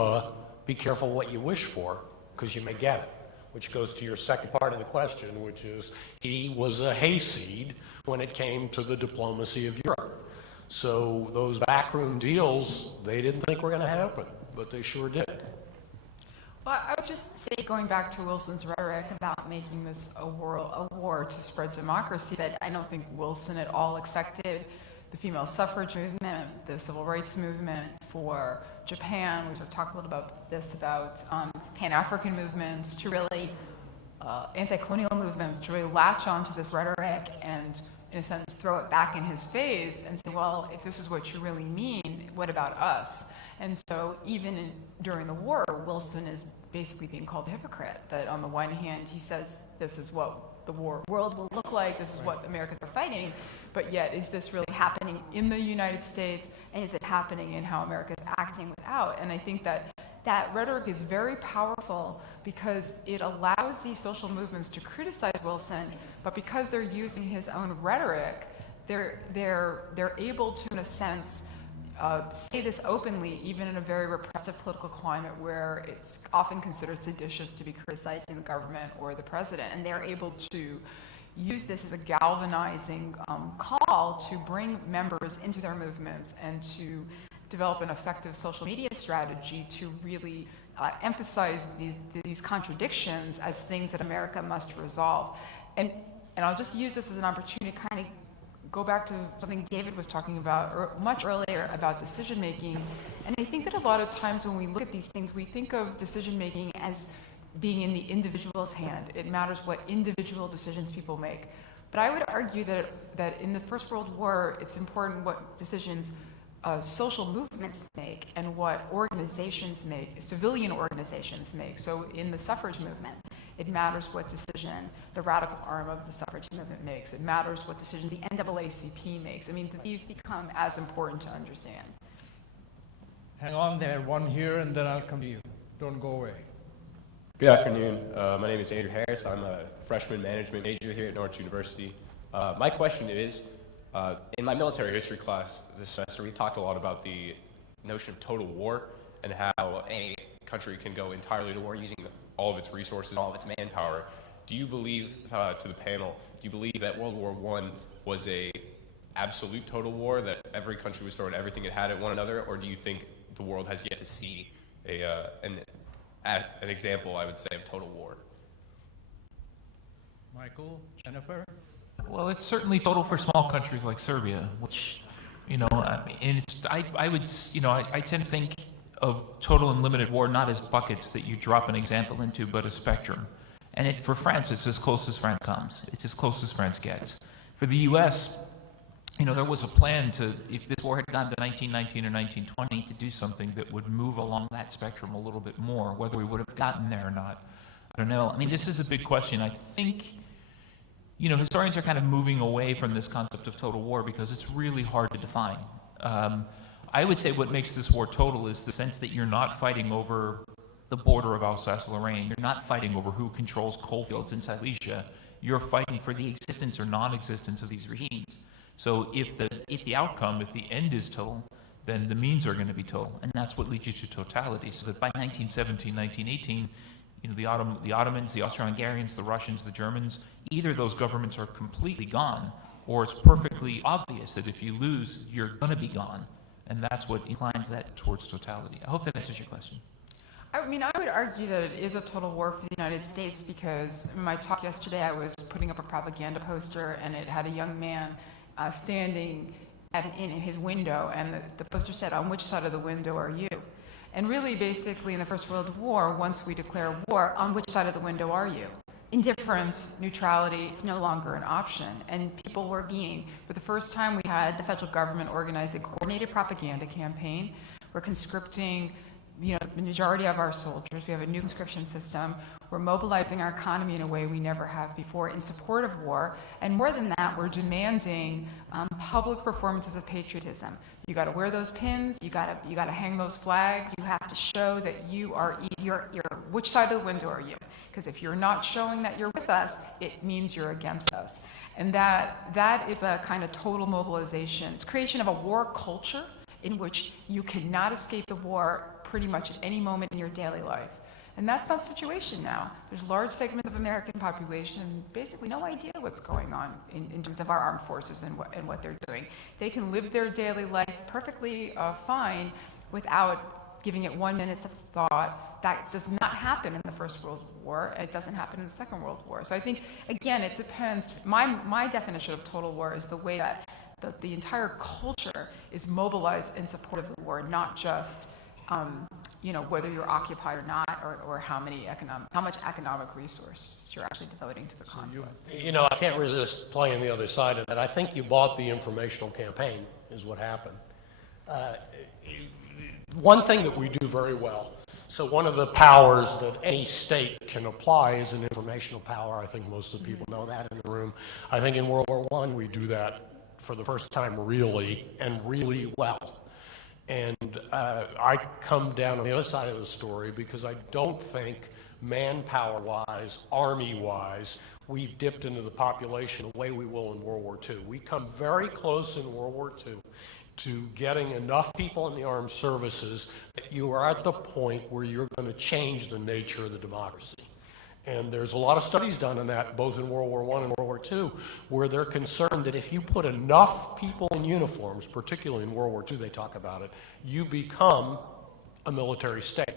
be careful what you wish for, because you may get it, which goes to your second part of the question, which is he was a hayseed when it came to the diplomacy of Europe. So those backroom deals, they didn't think were going to happen, but they sure did. Well, I would just say, going back to Wilson's rhetoric about making this a war to spread democracy, that I don't think Wilson at all expected the female suffrage movement, the civil rights movement for Japan. We've talked a little about this, about Pan-African movements to really, anti-colonial movements to really latch onto this rhetoric and, in a sense, throw it back in his face and say, well, if this is what you really mean, what about us? And so even during the war, Wilson is basically being called a hypocrite, that on the one hand, he says this is what the world will look like, this is what Americans are fighting, but yet is this really happening in the United States, and is it happening in how America is acting without? And I think that that rhetoric is very powerful because it allows these social movements to criticize Wilson, but because they're using his own rhetoric, they're able to, in a sense, say this openly, even in a very repressive political climate where it's often considered seditious to be criticizing the government or the president. And they're able to use this as a galvanizing call to bring members into their movements and to develop an effective social media strategy to really emphasize these contradictions as things that America must resolve. And I'll just use this as an opportunity to kind of go back to something David was talking about much earlier about decision-making. And I think that a lot of times when we look at these things, we think of decision-making as being in the individual's hand. It matters what individual decisions people make. But I would argue that in the First World War, it's important what decisions social movements make and what organizations make, civilian organizations make. So in the suffrage movement, it matters what decision the radical arm of the suffrage movement makes. It matters what decisions the NAACP makes. I mean, these become as important to understand. Hang on there, one here, and then I'll come to you. Don't go away. Good afternoon. My name is Andrew Harris. I'm a freshman management major here at Norwich University. My question is, in my military history class this semester, we talked a lot about the notion of total war and how a country can go entirely to war using all of its resources, all of its manpower. Do you believe, to the panel, do you believe that World War I was a absolute total war, that every country was throwing everything it had at one another, or do you think the world has yet to see an example, I would say, of total war? Michael, Jennifer? Well, it's certainly total for small countries like Serbia, which, you know, and I tend to think of total and limited war not as buckets that you drop an example into, but a spectrum. And for France, it's as close as France comes. It's as close as France gets. For the U.S., you know, there was a plan to, if this war had gone to 1919 or 1920, to do something that would move along that spectrum a little bit more. Whether we would have gotten there or not, I don't know. I mean, this is a big question. I think, you know, historians are kind of moving away from this concept of total war because it's really hard to define. I would say what makes this war total is the sense that you're not fighting over the border of Alsace-Lorraine. You're not fighting over who controls coalfields in Silesia. You're fighting for the existence or non-existence of these regimes. So if the outcome, if the end is total, then the means are going to be total, and that's what leads you to totality. So that by 1917, 1918, you know, the Ottomans, the Austro-Hungarians, the Russians, the Germans, either those governments are completely gone, or it's perfectly obvious that if you lose, you're going to be gone. And that's what inclines that towards totality. I hope that answers your question. I mean, I would argue that it is a total war for the United States because in my talk yesterday, I was putting up a propaganda poster, and it had a young man standing in his window, and the poster said, "On which side of the window are you?" And really, basically, in the First World War, once we declare war, on which side of the window are you? Indifference, neutrality, it's no longer an option. And people were for the first time, we had the federal government organize a coordinated propaganda campaign. We're conscripting, you know, the majority of our soldiers. We have a new conscription system. We're mobilizing our economy in a way we never have before in support of war. And more than that, we're demanding public performances of patriotism. You got to wear those pins. You got to hang those flags. You have to show that you're Which side of the window are you? Because if you're not showing that you're with us, it means you're against us. And that is a kind of total mobilization. It's creation of a war culture in which you cannot escape the war pretty much at any moment in your daily life. And that's not the situation now. There's large segments of the American population, basically no idea what's going on in terms of our armed forces and what they're doing. They can live their daily life perfectly fine without giving it 1 minute of thought. That does not happen in the First World War. It doesn't happen in the Second World War. So I think, again, it depends. My definition of total war is the way that the entire culture is mobilized in support of the war, not just whether you're occupied or not, or how much economic resources you're actually devoting to the conflict. I can't resist playing the other side of that. I think you bought the informational campaign, is what happened. One thing that we do very well, so one of the powers that any state can apply is an informational power. I think most of the people know that in the room. I think in World War I, we do that for the first time really well. And I come down on the other side of the story because I don't think manpower-wise, army-wise, we've dipped into the population the way we will in World War II. We come very close in World War II to getting enough people in the armed services that you are at the point where you're going to change the nature of the democracy. And there's a lot of studies done on that, both in World War I and World War II, where they're concerned that if you put enough people in uniforms, particularly in World War II, they talk about it, you become a military state.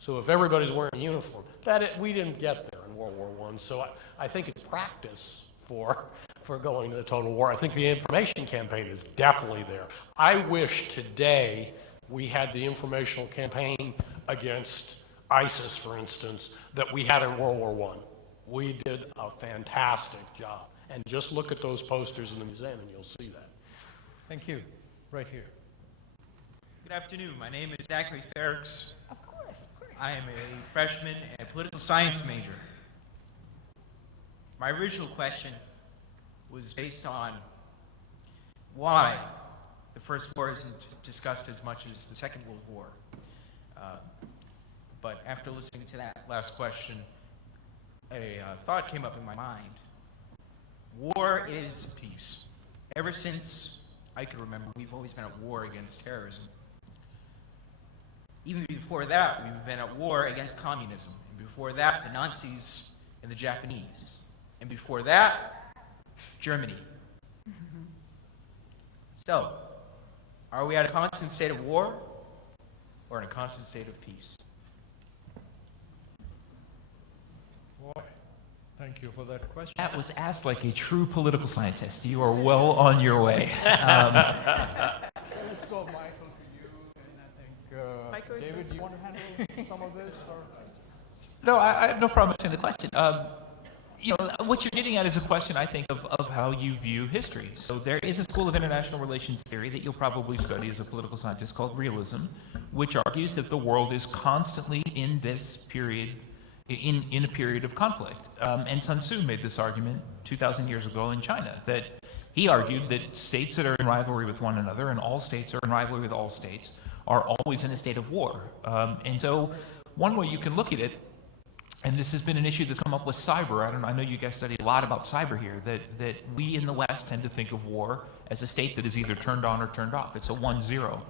So if everybody's wearing a uniform, we didn't get there in World War I. So I think it's practice for going to the total war. I think the information campaign is definitely there. I wish today we had the informational campaign against ISIS, for instance, that we had in World War I. We did a fantastic job. And just look at those posters in the museum and you'll see that. Thank you. Right here. Good afternoon. My name is Zachary Ferrix. Of course. I am a freshman and a political science major. My original question was based on why the First War isn't discussed as much as the Second World War. But after listening to that last question, a thought came up in my mind. War is peace. Ever since I can remember, we've always been at war against terrorism. Even before that, we've been at war against communism. And before that, the Nazis and the Japanese. And before that, Germany. So, are we at a constant state of war or in a constant state of peace? Boy, thank you for that question. That was asked like a true political scientist. You are well on your way. Let's go, Michael, to you, and I think, David, do you want to handle some of this? Or? No, I have no problem answering the question. What you're getting at is a question, I think, of how you view history. So there is a school of international relations theory that you'll probably study as a political scientist called realism, which argues that the world is constantly in this period, in a period of conflict. And Sun Tzu made this argument 2,000 years ago in China, that he argued that states that are in rivalry with one another, and all states are in rivalry with all states, are always in a state of war. And so one way you can look at it, and this has been an issue that's come up with cyber. I know you guys study a lot about cyber here, that we in the West tend to think of war as a state that is either turned on or turned off. It's a 1-0.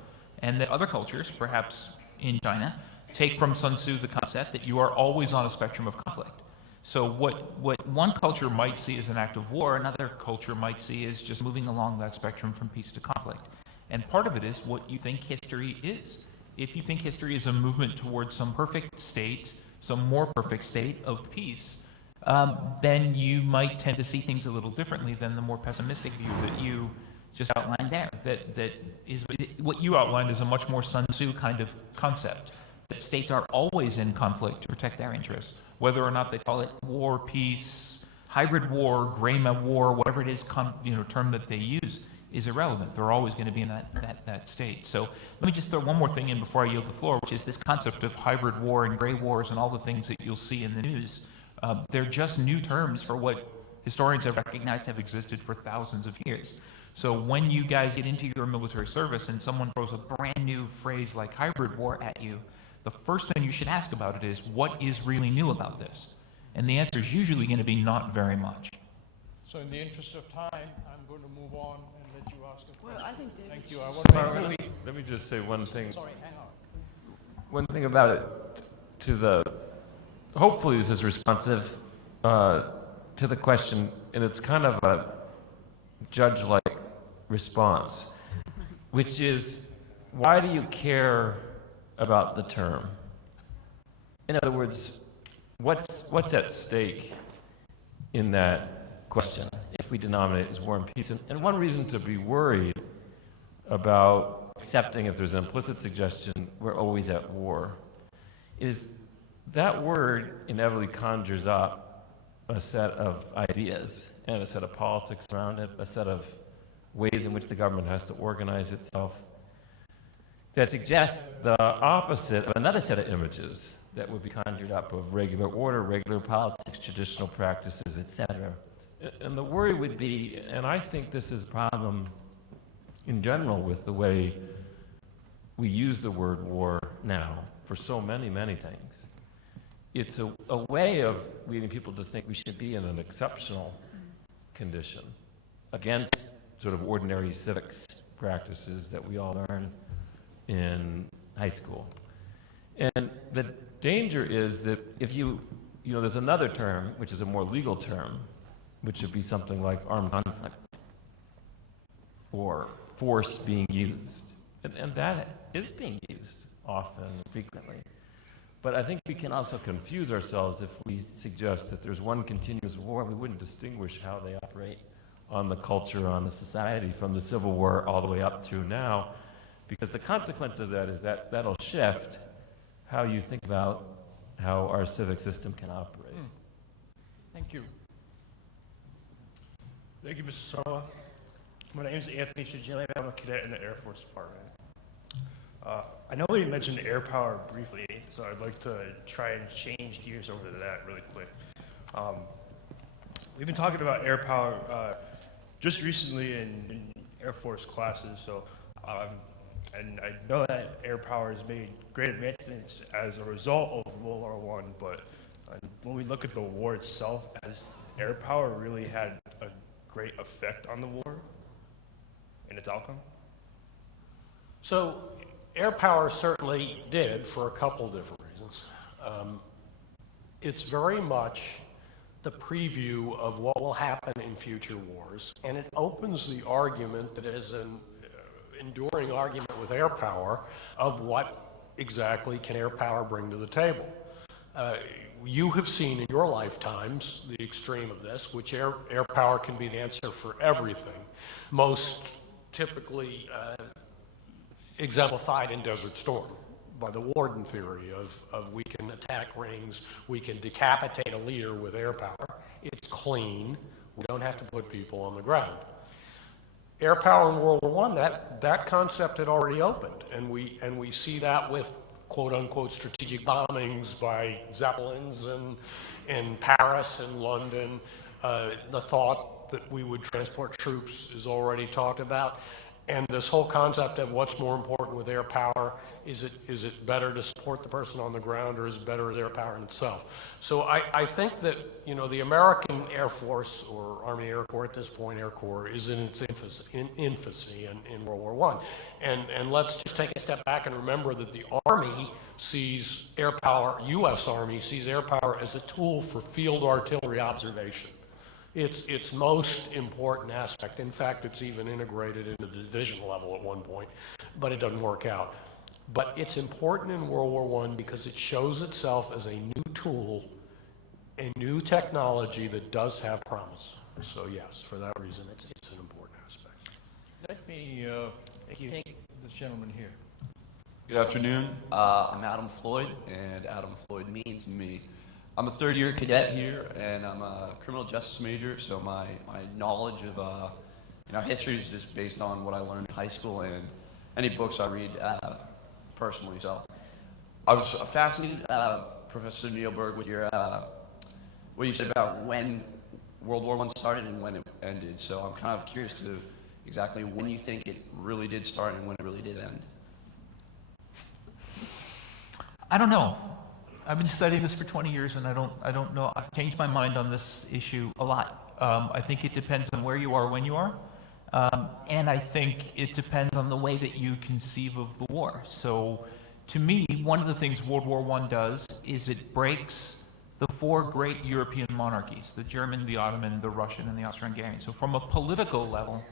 And that other cultures, perhaps in China, take from Sun Tzu the concept that you are always on a spectrum of conflict. So what one culture might see as an act of war, another culture might see as just moving along that spectrum from peace to conflict. And part of it is what you think history is. If you think history is a movement towards some perfect state, some more perfect state of peace, then you might tend to see things a little differently than the more pessimistic view that you just outlined there. That is what you outlined is a much more Sun Tzu kind of concept, that states are always in conflict to protect their interests, whether or not they call it war, peace, hybrid war, gray war, whatever it is, term that they use is irrelevant. They're always going to be in that state. So let me just throw one more thing in before I yield the floor, which is this concept of hybrid war and gray wars and all the things that you'll see in the news. They're just new terms for what historians have recognized have existed for thousands of years. So when you guys get into your military service and someone throws a brand new phrase like hybrid war at you, the first thing you should ask about it is, what is really new about this? And the answer is usually going to be not very much. So in the interest of time, I'm going to move on and let you ask a question. Well, I think David Thank you. I want to Well, make let me just say one thing. Sorry, hang on. One thing about it, to the, hopefully this is responsive to the question, and it's kind of a judge-like response, which is, why do you care about the term? In other words, what's at stake in that question if we denominate it as war and peace? And one reason to be worried about accepting, if there's an implicit suggestion, we're always at war, is that word inevitably conjures up a set of ideas and a set of politics around it, a set of ways in which the government has to organize itself that suggests the opposite of another set of images that would be conjured up of regular order, regular politics, traditional practices, etc. And the worry would be, and I think this is a problem in general with the way we use the word war now for so many, many things. It's a way of leading people to think we should be in an exceptional condition against sort of ordinary civics practices that we all learn in high school. And the danger is that if there's another term, which is a more legal term, which would be something like armed conflict or force being used. And that is being used often, frequently. But I think we can also confuse ourselves if we suggest that there's one continuous war. We wouldn't distinguish how they operate on the culture, on the society, from the Civil War all the way up through now, because the consequence of that is that that'll shift how you think about how our civic system can operate. Thank you. Thank you, Mr. Sala. My name is Anthony Shigilli. I'm a cadet in the Air Force Department. I know we mentioned air power briefly, so I'd like to try and change gears over to that really quick. We've been talking about air power just recently in Air Force classes, so and I know that air power has made great advancements as a result of World War I, but when we look at the war itself, has air power really had a great effect on the war and its outcome? So air power certainly did for a couple different reasons. It's very much the preview of what will happen in future wars, and it opens the argument that is an enduring argument with air power of what exactly can air power bring to the table. You have seen in your lifetimes the extreme of this, which air power can be the answer for everything, most typically exemplified in Desert Storm by the Warden theory of we can attack rings, we can decapitate a leader with air power. It's clean. We don't have to put people on the ground. Air power in World War I, that concept had already opened, and we see that with quote-unquote strategic bombings by Zeppelins in Paris and London. The thought that we would transport troops is already talked about. And this whole concept of what's more important with air power, is it better to support the person on the ground, or is it better as air power in itself? So I think that, the American Air Force, or Army Air Corps at this point, Air Corps, is in its infancy in World War I. And let's just take a step back and remember that the Army sees air power, U.S. Army sees air power as a tool for field artillery observation. It's most important aspect. In fact, it's even integrated into the division level at one point, but it doesn't work out. But it's important in World War I because it shows itself as a new tool, a new technology that does have promise. So yes, for that reason, it's an important aspect. Let me take this gentleman here. Good afternoon. I'm Adam Floyd, and Adam Floyd means me. I'm a third-year cadet here, and I'm a criminal justice major, so my knowledge of history is just based on what I learned in high school and any books I read personally. So I was fascinated, Professor Neiberg, with your what you said about when World War I started and when it ended. So I'm kind of curious to exactly when you think it really did start and when it really did end. I don't know. I've been studying this for 20 years, and I don't know. I've changed my mind on this issue a lot. I think it depends on where you are when you are, and I think it depends on the way that you conceive of the war. So, to me, one of the things World War I does is it breaks the four great European monarchies: the German, the Ottoman, the Russian, and the Austro-Hungarian. So, from a political level,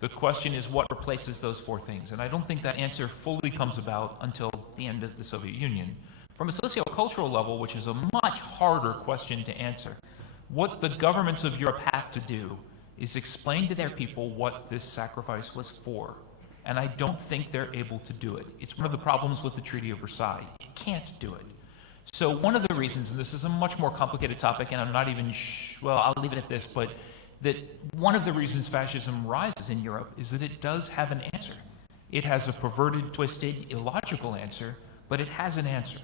the question is what replaces those four things, and I don't think that answer fully comes about until the end of the Soviet Union. From a sociocultural level, which is a much harder question to answer, what the governments of Europe have to do is explain to their people what this sacrifice was for. And I don't think they're able to do it. It's one of the problems with the Treaty of Versailles. You can't do it. So one of the reasons, and this is a much more complicated topic, and I'm not even, well, I'll leave it at this, but that one of the reasons fascism rises in Europe is that it does have an answer. It has a perverted, twisted, illogical answer, but it has an answer.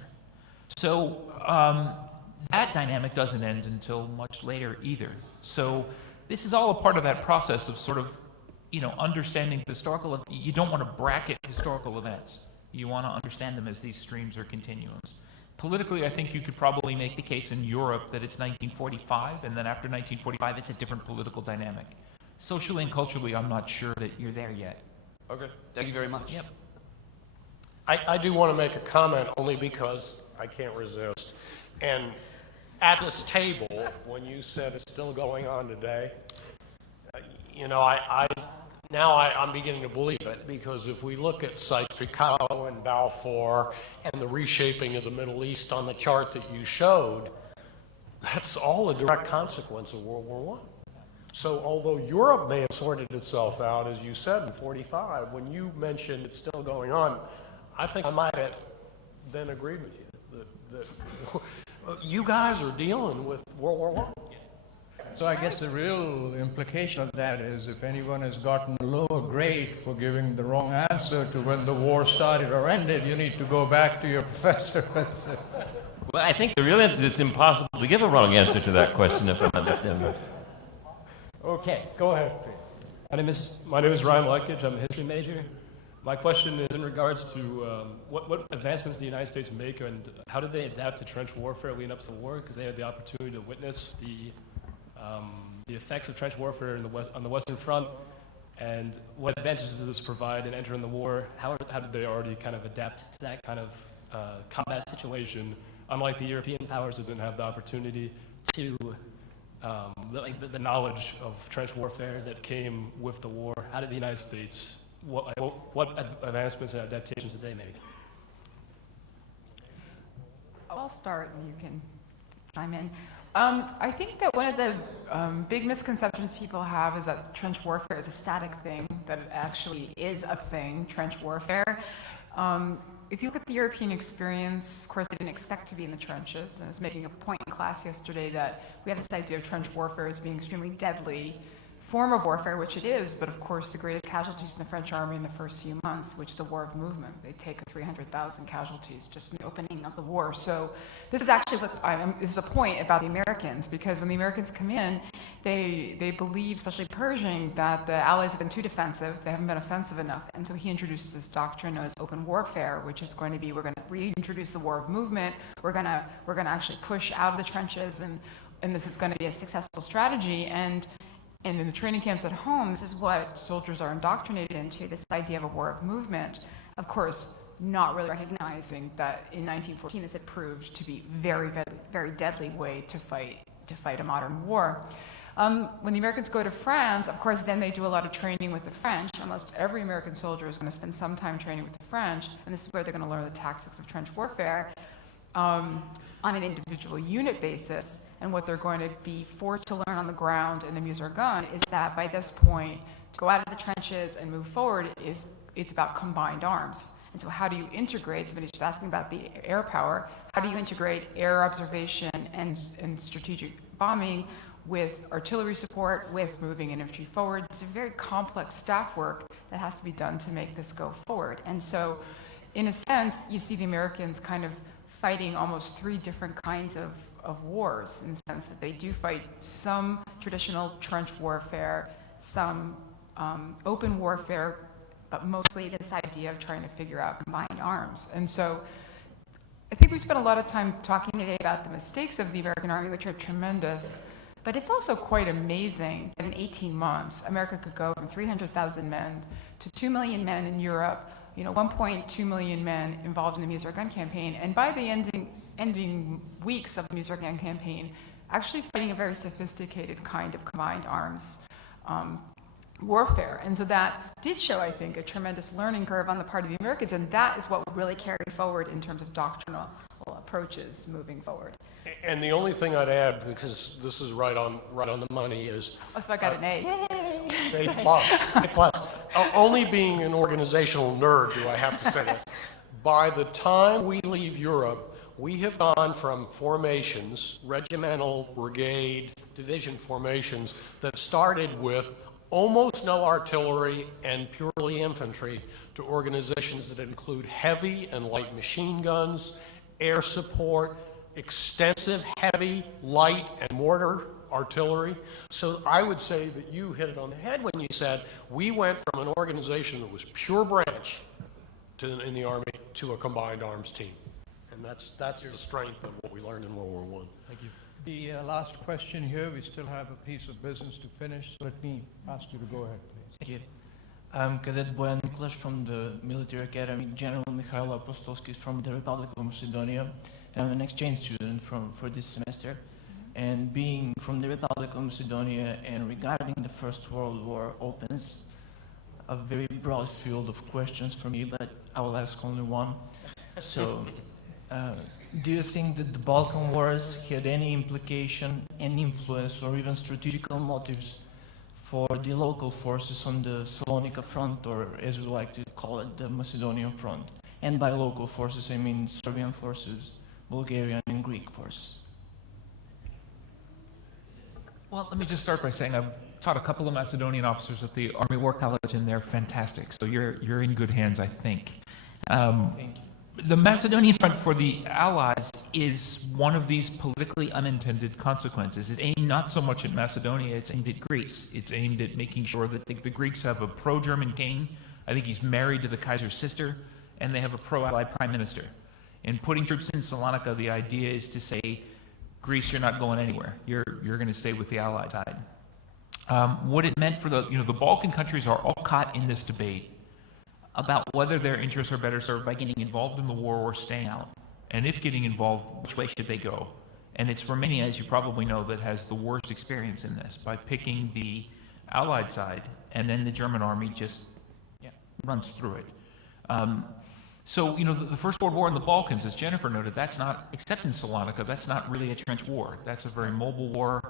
So that dynamic doesn't end until much later either. So this is all a part of that process of sort of, understanding the historical. You don't want to bracket historical events. You want to understand them as these streams or continuums. Politically, I think you could probably make the case in Europe that it's 1945, and then after 1945, it's a different political dynamic. Socially and culturally, I'm not sure that you're there yet. Okay, thank you very much. Yep. I do want to make a comment only because I can't resist. And at this table, when you said it's still going on today, I'm beginning to believe it, because if we look at Sykes-Picot and Balfour and the reshaping of the Middle East on the chart that you showed, that's all a direct consequence of World War I. So although Europe may have sorted itself out, as you said, in 45, when you mentioned it's still going on, I think I might have then agreed with you. That you guys are dealing with World War I. So I guess the real implication of that is if anyone has gotten a lower grade for giving the wrong answer to when the war started or ended, you need to go back to your professor. Well, I think the real answer is it's impossible to give a wrong answer to that question, if I'm understanding. Okay, go ahead, please. My name is Ryan Lutkage. I'm a history major. My question is in regards to what advancements the United States make, and how did they adapt to trench warfare leading up to the war? Because they had the opportunity to witness the effects of trench warfare on the Western Front, and what advantages does this provide in entering the war? How did they already kind of adapt to that kind of combat situation, unlike the European powers who didn't have the opportunity to the knowledge of trench warfare that came with the war? How did the United States, what advancements and adaptations did they make? I'll start and you can chime in. I think that one of the big misconceptions people have is that trench warfare is a static thing, that it actually is a thing, trench warfare. If you look at the European experience, of course, they didn't expect to be in the trenches. And I was making a point in class yesterday that we have this idea of trench warfare as being extremely deadly form of warfare, which it is, but of course the greatest casualties in the French army in the first few months, which is a war of movement. They take 300,000 casualties just in the opening of the war. So this is actually this is a point about the Americans, because when the Americans come in, they believe, especially Pershing, that the Allies have been too defensive, they haven't been offensive enough, and so he introduces this doctrine known as open warfare, which is going to be, we're going to reintroduce the war of movement, we're going to actually push out of the trenches, and this is going to be a successful strategy. And in the training camps at home, this is what soldiers are indoctrinated into, this idea of a war of movement. Of course, not really recognizing that in 1914 this had proved to be very, very, very deadly way to fight a modern war. When the Americans go to France, of course, then they do a lot of training with the French. Almost every American soldier is going to spend some time training with the French, and this is where they're going to learn the tactics of trench warfare on an individual unit basis. And what they're going to be forced to learn on the ground in the Muser gun is that by this point, to go out of the trenches and move forward it's about combined arms. And so how do you integrate, somebody's just asking about the air power, how do you integrate air observation and strategic bombing with artillery support, with moving infantry forward? It's a very complex staff work that has to be done to make this go forward. And so in a sense, you see the Americans kind of fighting almost three different kinds of wars, in the sense that they do fight some traditional trench warfare, some open warfare, but mostly this idea of trying to figure out combined arms. And so I think we spent a lot of time talking today about the mistakes of the American Army, which are tremendous, but it's also quite amazing that in 18 months, America could go from 300,000 men to 2 million men in Europe, 1.2 million men involved in the Meuse Argonne campaign, and by the ending weeks of the Meuse Argonne campaign, actually fighting a very sophisticated kind of combined arms warfare. And so that did show, I think, a tremendous learning curve on the part of the Americans, and that is what will really carry forward in terms of doctrinal approaches moving forward. And the only thing I'd add, because this is right on the money, is... Oh, so I got an A. A plus. A plus. Only being an organizational nerd do I have to say this. By the time we leave Europe, we have gone from formations, regimental, brigade, division formations, that started with almost no artillery and purely infantry, to organizations that include heavy and light machine guns, air support, extensive heavy, light, and mortar artillery. So I would say that you hit it on the head when you said we went from an organization that was pure branch in the Army to a combined arms team. And that's the strength of what we learned in World War I. Thank you. The last question here, we still have a piece of business to finish, so let me ask you to go ahead, please. Thank you. I'm Cadet Bojan Miklaš from the Military Academy. General Mikhail Apostolsky is from the Republic of Macedonia. And I'm an exchange student for this semester. And being from the Republic of Macedonia and regarding the First World War opens a very broad field of questions for me, but I will ask only one. So, do you think that the Balkan Wars had any implication, any influence, or even strategical motives for the local forces on the Salonika front, or as we like to call it, the Macedonian front? And by local forces, I mean Serbian forces, Bulgarian and Greek forces. Well, let me just start by saying I've taught a couple of Macedonian officers at the Army War College, and they're fantastic. So you're in good hands, I think. Thank you. The Macedonian front for the Allies is one of these politically unintended consequences. It's aimed not so much at Macedonia, it's aimed at Greece. It's aimed at making sure that the Greeks have a pro-German king. I think he's married to the Kaiser's sister, and they have a pro-Allied prime minister. In putting troops in Salonika, the idea is to say, Greece, you're not going anywhere. You're going to stay with the Allied side. What it meant for the Balkan countries are all caught in this debate about whether their interests are better served by getting involved in the war or staying out. And if getting involved, which way should they go? And it's Romania, as you probably know, that has the worst experience in this by picking the Allied side, and then the German army just runs through it. So, the First World War in the Balkans, as Jennifer noted, that's not, except in Salonika, that's not really a trench war. That's a very mobile war,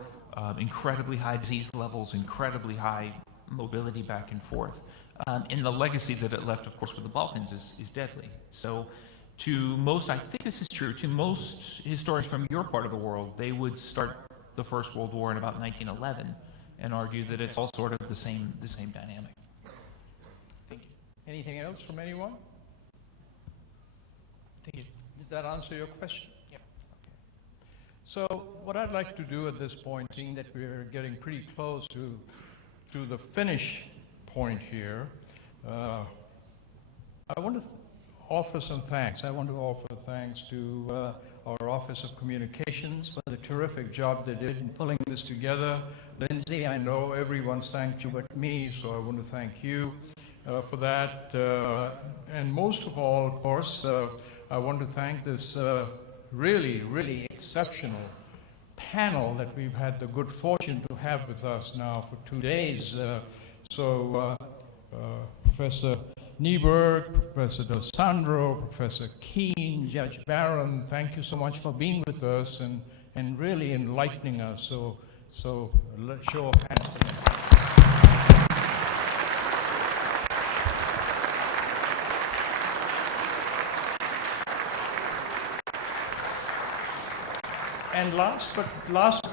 incredibly high disease levels, incredibly high mobility back and forth. And the legacy that it left, of course, for the Balkans is deadly. So to most, I think this is true, to most historians from your part of the world, they would start the First World War in about 1911 and argue that it's all sort of the same dynamic. Thank you. Anything else from anyone? Thank you. Did that answer your question? Yeah. So what I'd like to do at this point, seeing that we're getting pretty close to the finish point here, I want to offer some thanks. I want to offer thanks to our Office of Communications for the terrific job they did in pulling this together. Lindsay, I know everyone's thanked you but me, so I want to thank you for that. And most of all, of course, I want to thank this really, really exceptional panel that we've had the good fortune to have with us now for 2 days. Professor Neiberg, Professor Dalessandro, Professor Keene, Judge Barron, thank you so much for being with us and really enlightening us. So let's show of hands for them. And last but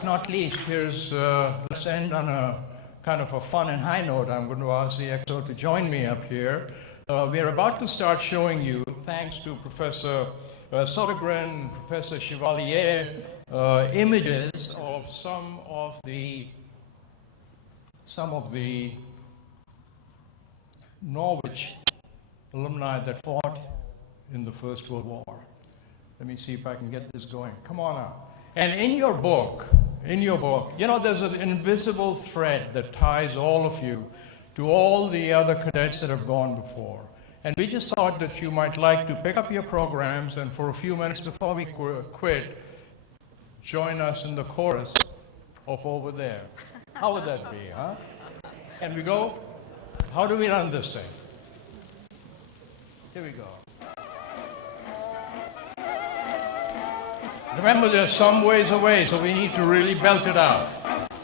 not least, let's end on a kind of a fun and high note. I'm going to ask the EXO to join me up here. We're about to start showing you, thanks to Professor Sodergren, Professor Chevalier, images of some of the Norwich alumni that fought in the First World War. Let me see if I can get this going. Come on up. And in your book, you know, there's an invisible thread that ties all of you to all the other cadets that have gone before. And we just thought that you might like to pick up your programs and for a few minutes before we quit, join us in the chorus of Over There. How would that be, huh? Can we go? How do we run this thing? Here we go. Remember, there's some ways away, so we need to really belt it out.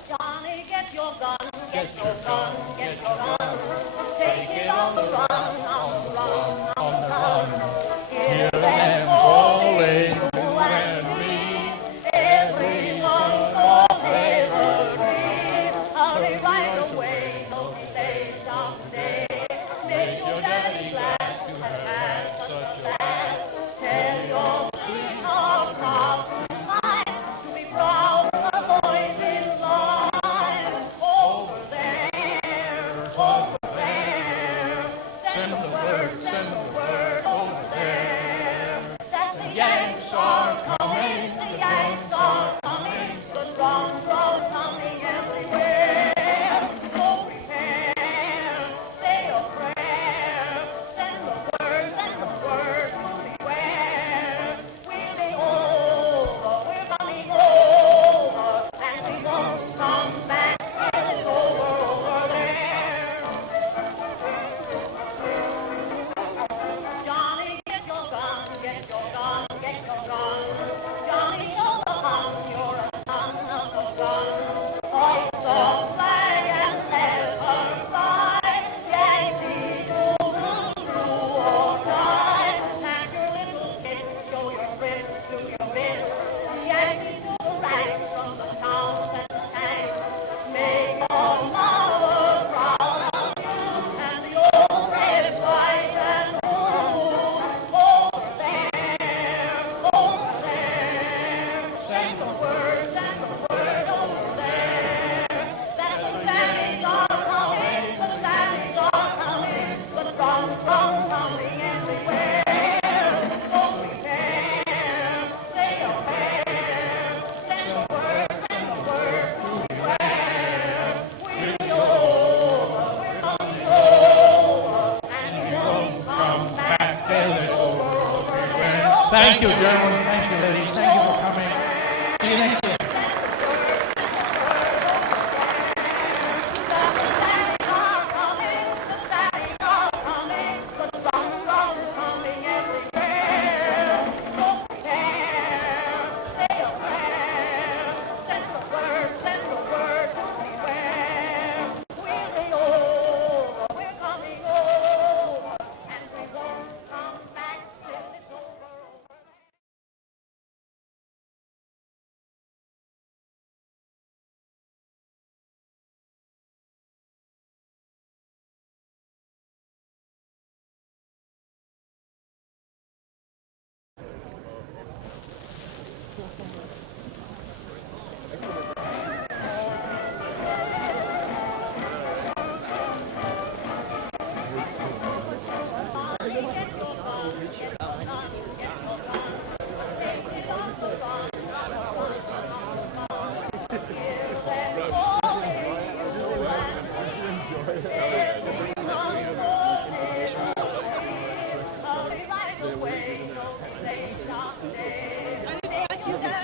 Johnny, get your gun, get your gun, get your gun. Take it on the run, on the run, on the run. Hear them calling, you and me. Everyone for liberty. Hurry right away, don't stay someday. Make your daddy glad to have had such a lad. Tell your sweetheart proud to mine, to be proud of boys in line. Over there, over there. Send the word over there. That the Yanks are coming, the Yanks are coming. The drums are coming everywhere. So prepare, say a prayer. Send the word to beware. We'll be over, we're coming over, and we won't come back till it's over there. Johnny, get your gun, get your gun, get your gun. Johnny, you're the son, you're a son of a gun. Hoist the flag and let her fly. Yankee Doodle, true or die. Pack your little kit, show your grit, do your bit. Yankee Doodle rang from the towns and the tanks. Make your mother proud of you, and the old red, white, and blue. Over there, over there. Send the word over there. That the daddies are coming, the daddies are coming, the drums are coming everywhere. So prepare, say a prayer. Send the word to beware. We'll be over, we're coming over, and we won't come back till it's over there. Thank you, gentlemen.